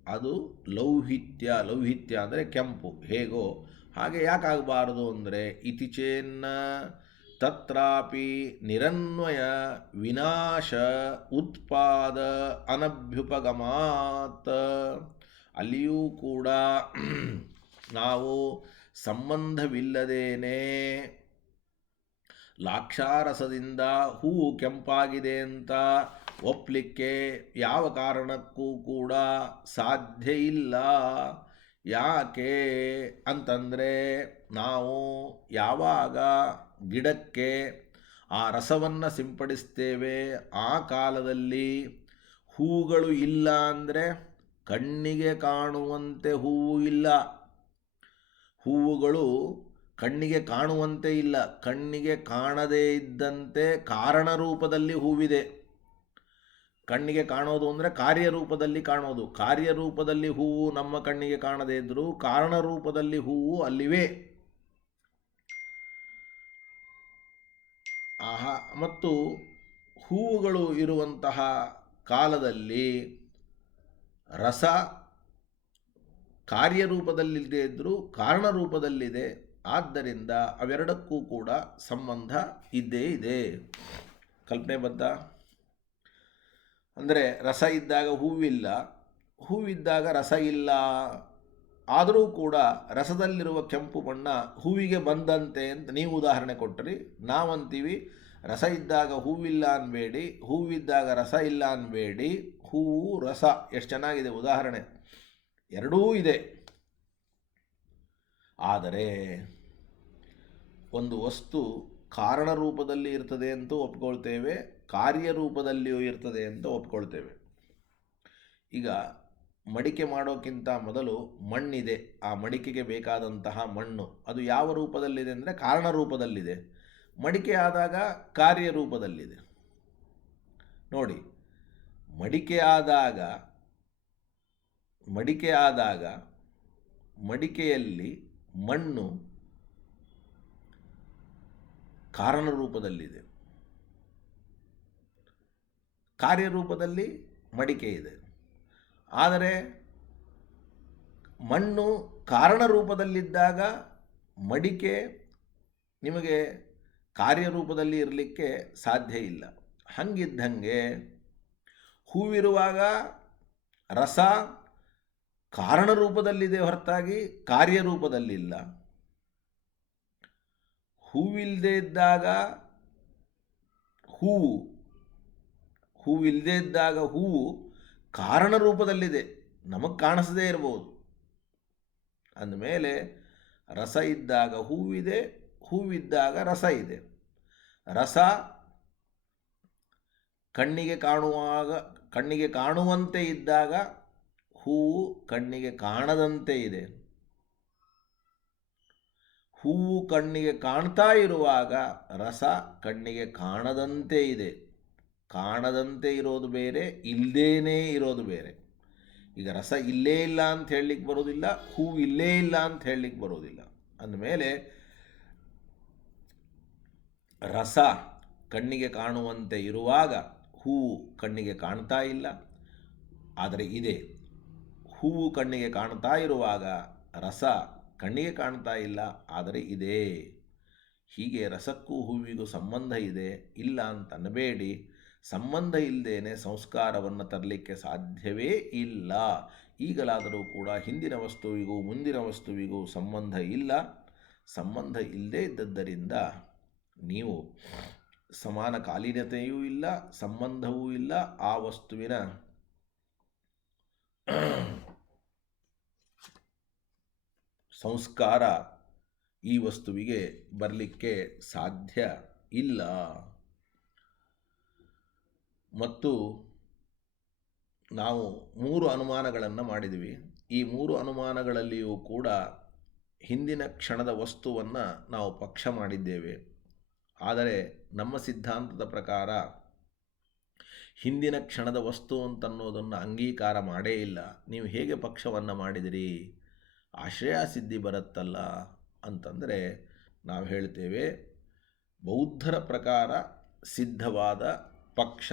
ಅದು ಲೌಹಿತ್ಯ ಅಂದರೆ ಕೆಂಪು. ಹೇಗೋ ಹಾಗೆ ಯಾಕಾಗಬಾರದು ಅಂದರೆ ಇತಿಚೇನ್ನ ತತ್ರಾಪಿ ನಿರನ್ವಯ ವಿನಾಶ ಉತ್ಪಾದ ಅನಭ್ಯುಪಗಮಾತ್. ಅಲ್ಲಿಯೂ ಕೂಡ ನಾವು ಸಂಬಂಧವಿಲ್ಲದೇನೆ ಲಾಕ್ಷಾರಸದಿಂದ ಹೂವು ಕೆಂಪಾಗಿದೆ ಅಂತ ಒಪ್ಪಲಿಕ್ಕೆ ಯಾವ ಕಾರಣಕ್ಕೂ ಕೂಡ ಸಾಧ್ಯ ಇಲ್ಲ. ಯಾಕೆ ಅಂತಂದರೆ ನಾವು ಯಾವಾಗ ಗಿಡಕ್ಕೆ ಆ ರಸವನ್ನು ಸಿಂಪಡಿಸ್ತೇವೆ ಆ ಕಾಲದಲ್ಲಿ ಹೂಗಳು ಇಲ್ಲ. ಅಂದರೆ ಕಣ್ಣಿಗೆ ಕಾಣುವಂತೆ ಹೂವು ಇಲ್ಲ. ಹೂವುಗಳು ಕಣ್ಣಿಗೆ ಕಾಣುವಂತೆ ಇಲ್ಲ, ಕಣ್ಣಿಗೆ ಕಾಣದೇ ಇದ್ದಂತೆ ಕಾರಣ ರೂಪದಲ್ಲಿ ಹೂವಿದೆ. ಕಣ್ಣಿಗೆ ಕಾಣೋದು ಅಂದರೆ ಕಾರ್ಯರೂಪದಲ್ಲಿ ಕಾಣೋದು. ಕಾರ್ಯರೂಪದಲ್ಲಿ ಹೂವು ನಮ್ಮ ಕಣ್ಣಿಗೆ ಕಾಣದೇ ಇದ್ದರೂ ಕಾರಣ ರೂಪದಲ್ಲಿ ಹೂವು ಅಲ್ಲಿವೆ. ಮತ್ತು ಹೂವುಗಳು ಇರುವಂತಹ ಕಾಲದಲ್ಲಿ ರಸ ಕಾರ್ಯರೂಪದಲ್ಲಿಲ್ಲದೆ ಇದ್ದರೂ ಕಾರಣ ರೂಪದಲ್ಲಿದೆ. ಆದ್ದರಿಂದ ಅವೆರಡಕ್ಕೂ ಕೂಡ ಸಂಬಂಧ ಇದ್ದೇ ಇದೆ. ಕಲ್ಪನೆ ಬದ್ಧ? ಅಂದರೆ ರಸ ಇದ್ದಾಗ ಹೂವಿಲ್ಲ, ಹೂವಿದ್ದಾಗ ರಸ ಇಲ್ಲ. ಆದರೂ ಕೂಡ ರಸದಲ್ಲಿರುವ ಕೆಂಪು ಬಣ್ಣ ಹೂವಿಗೆ ಬಂದಂತೆ ಅಂತ ನೀವು ಉದಾಹರಣೆ ಕೊಟ್ಟರಿ. ನಾವಂತೀವಿ ರಸ ಇದ್ದಾಗ ಹೂವಿಲ್ಲ ಅನ್ಬೇಡಿ, ಹೂವಿದ್ದಾಗ ರಸ ಇಲ್ಲ ಅನ್ಬೇಡಿ. ಹೂವು ರಸ ಎಷ್ಟು ಚೆನ್ನಾಗಿದೆ ಉದಾಹರಣೆ, ಎರಡೂ ಇದೆ. ಆದರೆ ಒಂದು ವಸ್ತು ಕಾರಣ ರೂಪದಲ್ಲಿ ಇರ್ತದೆ ಅಂತ ಒಪ್ಕೊಳ್ತೇವೆ, ಕಾರ್ಯರೂಪದಲ್ಲಿಯೂ ಇರ್ತದೆ ಅಂತ ಒಪ್ಕೊಳ್ತೇವೆ. ಈಗ ಮಡಿಕೆ ಮಾಡೋಕ್ಕಿಂತ ಮೊದಲು ಮಣ್ಣಿದೆ. ಆ ಮಡಿಕೆಗೆ ಬೇಕಾದಂತಹ ಮಣ್ಣು ಅದು ಯಾವ ರೂಪದಲ್ಲಿದೆ ಅಂದರೆ ಕಾರಣ ರೂಪದಲ್ಲಿದೆ. ಮಡಿಕೆ ಆದಾಗ ಕಾರ್ಯರೂಪದಲ್ಲಿದೆ. ನೋಡಿ, ಮಡಿಕೆ ಆದಾಗ ಮಡಿಕೆಯಲ್ಲಿ ಮಣ್ಣು ಕಾರಣ ರೂಪದಲ್ಲಿದೆ, ಕಾರ್ಯರೂಪದಲ್ಲಿ ಮಡಿಕೆ ಇದೆ. ಆದರೆ ಮಣ್ಣು ಕಾರಣ ರೂಪದಲ್ಲಿದ್ದಾಗ ಮಡಿಕೆ ನಿಮಗೆ ಕಾರ್ಯರೂಪದಲ್ಲಿ ಇರಲಿಕ್ಕೆ ಸಾಧ್ಯ ಇಲ್ಲ. ಹಾಗಿದ್ದಂಗೆ ಹೂವಿರುವಾಗ ರಸ ಕಾರಣ ರೂಪದಲ್ಲಿದೆ ಹೊರತಾಗಿ ಕಾರ್ಯರೂಪದಲ್ಲಿಲ್ಲ. ಹೂವಿಲ್ಲದೆ ಇದ್ದಾಗ ಹೂವಿಲ್ಲದೆ ಇದ್ದಾಗ ಹೂವು ಕಾರಣ ರೂಪದಲ್ಲಿದೆ, ನಮಗೆ ಕಾಣಿಸದೇ ಇರಬಹುದು. ಅಂದಮೇಲೆ ರಸ ಇದ್ದಾಗ ಹೂವಿದೆ, ಹೂವಿದ್ದಾಗ ರಸ ಇದೆ. ರಸ ಕಣ್ಣಿಗೆ ಕಾಣುವಂತೆ ಇದ್ದಾಗ ಹೂವು ಕಣ್ಣಿಗೆ ಕಾಣದಂತೆ ಇದೆ. ಹೂವು ಕಣ್ಣಿಗೆ ಕಾಣ್ತಾ ಇರುವಾಗ ರಸ ಕಣ್ಣಿಗೆ ಕಾಣದಂತೆ ಇದೆ. ಕಾಣದಂತೆ ಇರೋದು ಬೇರೆ, ಇಲ್ಲದೇನೇ ಇರೋದು ಬೇರೆ. ಈಗ ರಸ ಇಲ್ಲೇ ಇಲ್ಲ ಅಂತ ಹೇಳಲಿಕ್ಕೆ ಬರೋದಿಲ್ಲ, ಹೂವು ಇಲ್ಲೇ ಇಲ್ಲ ಅಂತ ಹೇಳಲಿಕ್ಕೆ ಬರೋದಿಲ್ಲ. ಅಂದಮೇಲೆ ರಸ ಕಣ್ಣಿಗೆ ಕಾಣುವಂತೆ ಇರುವಾಗ ಹೂವು ಕಣ್ಣಿಗೆ ಕಾಣ್ತಾ ಇಲ್ಲ, ಆದರೆ ಇದೆ. ಹೂವು ಕಣ್ಣಿಗೆ ಕಾಣ್ತಾ ಇರುವಾಗ ರಸ ಕಣ್ಣಿಗೆ ಕಾಣ್ತಾ ಇಲ್ಲ, ಆದರೆ ಇದೆ. ಹೀಗೆ ರಸಕ್ಕೂ ಹೂವಿಗೂ ಸಂಬಂಧ ಇದೆ, ಇಲ್ಲ ಅಂತ ಅನ್ನಬೇಡಿ. ಸಂಬಂಧ ಇಲ್ಲದೇನೆ ಸಂಸ್ಕಾರವನ್ನು ತರಲಿಕ್ಕೆ ಸಾಧ್ಯವೇ ಇಲ್ಲ. ಈಗಲಾದರೂ ಕೂಡ ಹಿಂದಿನ ವಸ್ತುವಿಗೂ ಮುಂದಿನ ವಸ್ತುವಿಗೂ ಸಂಬಂಧ ಇಲ್ಲ. ಸಂಬಂಧ ಇಲ್ಲದೇ ಇದ್ದದ್ದರಿಂದ ನೀವು ಸಮಾನ ಕಾಲೀನತೆಯೂ ಇಲ್ಲ, ಸಂಬಂಧವೂ ಇಲ್ಲ. ಆ ವಸ್ತುವಿನ ಸಂಸ್ಕಾರ ಈ ವಸ್ತುವಿಗೆ ಬರಲಿಕ್ಕೆ ಸಾಧ್ಯ ಇಲ್ಲ. ಮತ್ತು ನಾವು 3 ಅನುಮಾನಗಳನ್ನು ಮಾಡಿದ್ವಿ. ಈ 3 ಅನುಮಾನಗಳಲ್ಲಿಯೂ ಕೂಡ ಹಿಂದಿನ ಕ್ಷಣದ ವಸ್ತುವನ್ನು ನಾವು ಪಕ್ಷ ಮಾಡಿದ್ದೇವೆ. ಆದರೆ ನಮ್ಮ ಸಿದ್ಧಾಂತದ ಪ್ರಕಾರ ಹಿಂದಿನ ಕ್ಷಣದ ವಸ್ತು ಅಂತನ್ನೋದನ್ನು ಅಂಗೀಕಾರ ಮಾಡೇ ಇಲ್ಲ. ನೀವು ಹೇಗೆ ಪಕ್ಷವನ್ನು ಮಾಡಿದಿರಿ? ಆಶ್ರಯ ಸಿದ್ಧಿ ಬರುತ್ತಲ್ಲ ಅಂತಂದರೆ ನಾವು ಹೇಳ್ತೇವೆ, ಬೌದ್ಧರ ಪ್ರಕಾರ ಸಿದ್ಧವಾದ ಪಕ್ಷ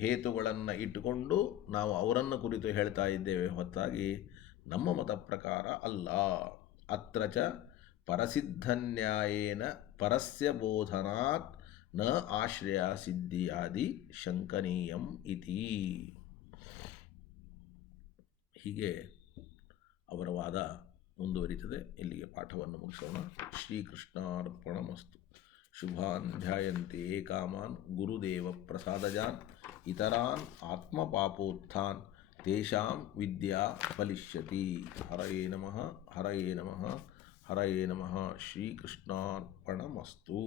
ಹೇತುಗಳನ್ನು ಇಟ್ಟುಕೊಂಡು ನಾವು ಅವರನ್ನು ಕುರಿತು ಹೇಳ್ತಾ ಇದ್ದೇವೆ ಹೊರತಾಗಿ ನಮ್ಮ ಮತ ಪ್ರಕಾರ ಅಲ್ಲ. ಅತ್ರ ಚ ಪರಸಿದ್ಧನ್ಯಾಯೇನ ಪರಸ್ಯ ಬೋಧನಾತ್ ನ ಆಶ್ರಯ ಸಿದ್ಧಿಯಾದಿ ಶಂಕನೀಯಂ ಇತಿ. ಹೀಗೆ ಅವರ ವಾದ ಮುಂದುವರಿತದೆ. ಇಲ್ಲಿಗೆ ಪಾಠವನ್ನು ಮುಗಿಸೋಣ. ಶ್ರೀಕೃಷ್ಣಾರ್ಪಣಮಸ್ತು. ಶುಭಾನ್ ಧ್ಯಾಯಂತೆ ಕಾಮಾನ್ ಗುರುದೇವ ಪ್ರಸಾದಜಾನ್ ಇತರಾನ್ ಆತ್ಮಪಾಪೋತ್ಥಾನ್ ತೇಷಾಂ ವಿದ್ಯಾ ಫಲಿಷ್ಯತಿ. ಹರಯೇ ನಮಃ, ಹರಯೇ ನಮಃ, ಹರಯೇ ನಮಃ. ಶ್ರೀಕೃಷ್ಣಾರ್ಪಣಮಸ್ತು.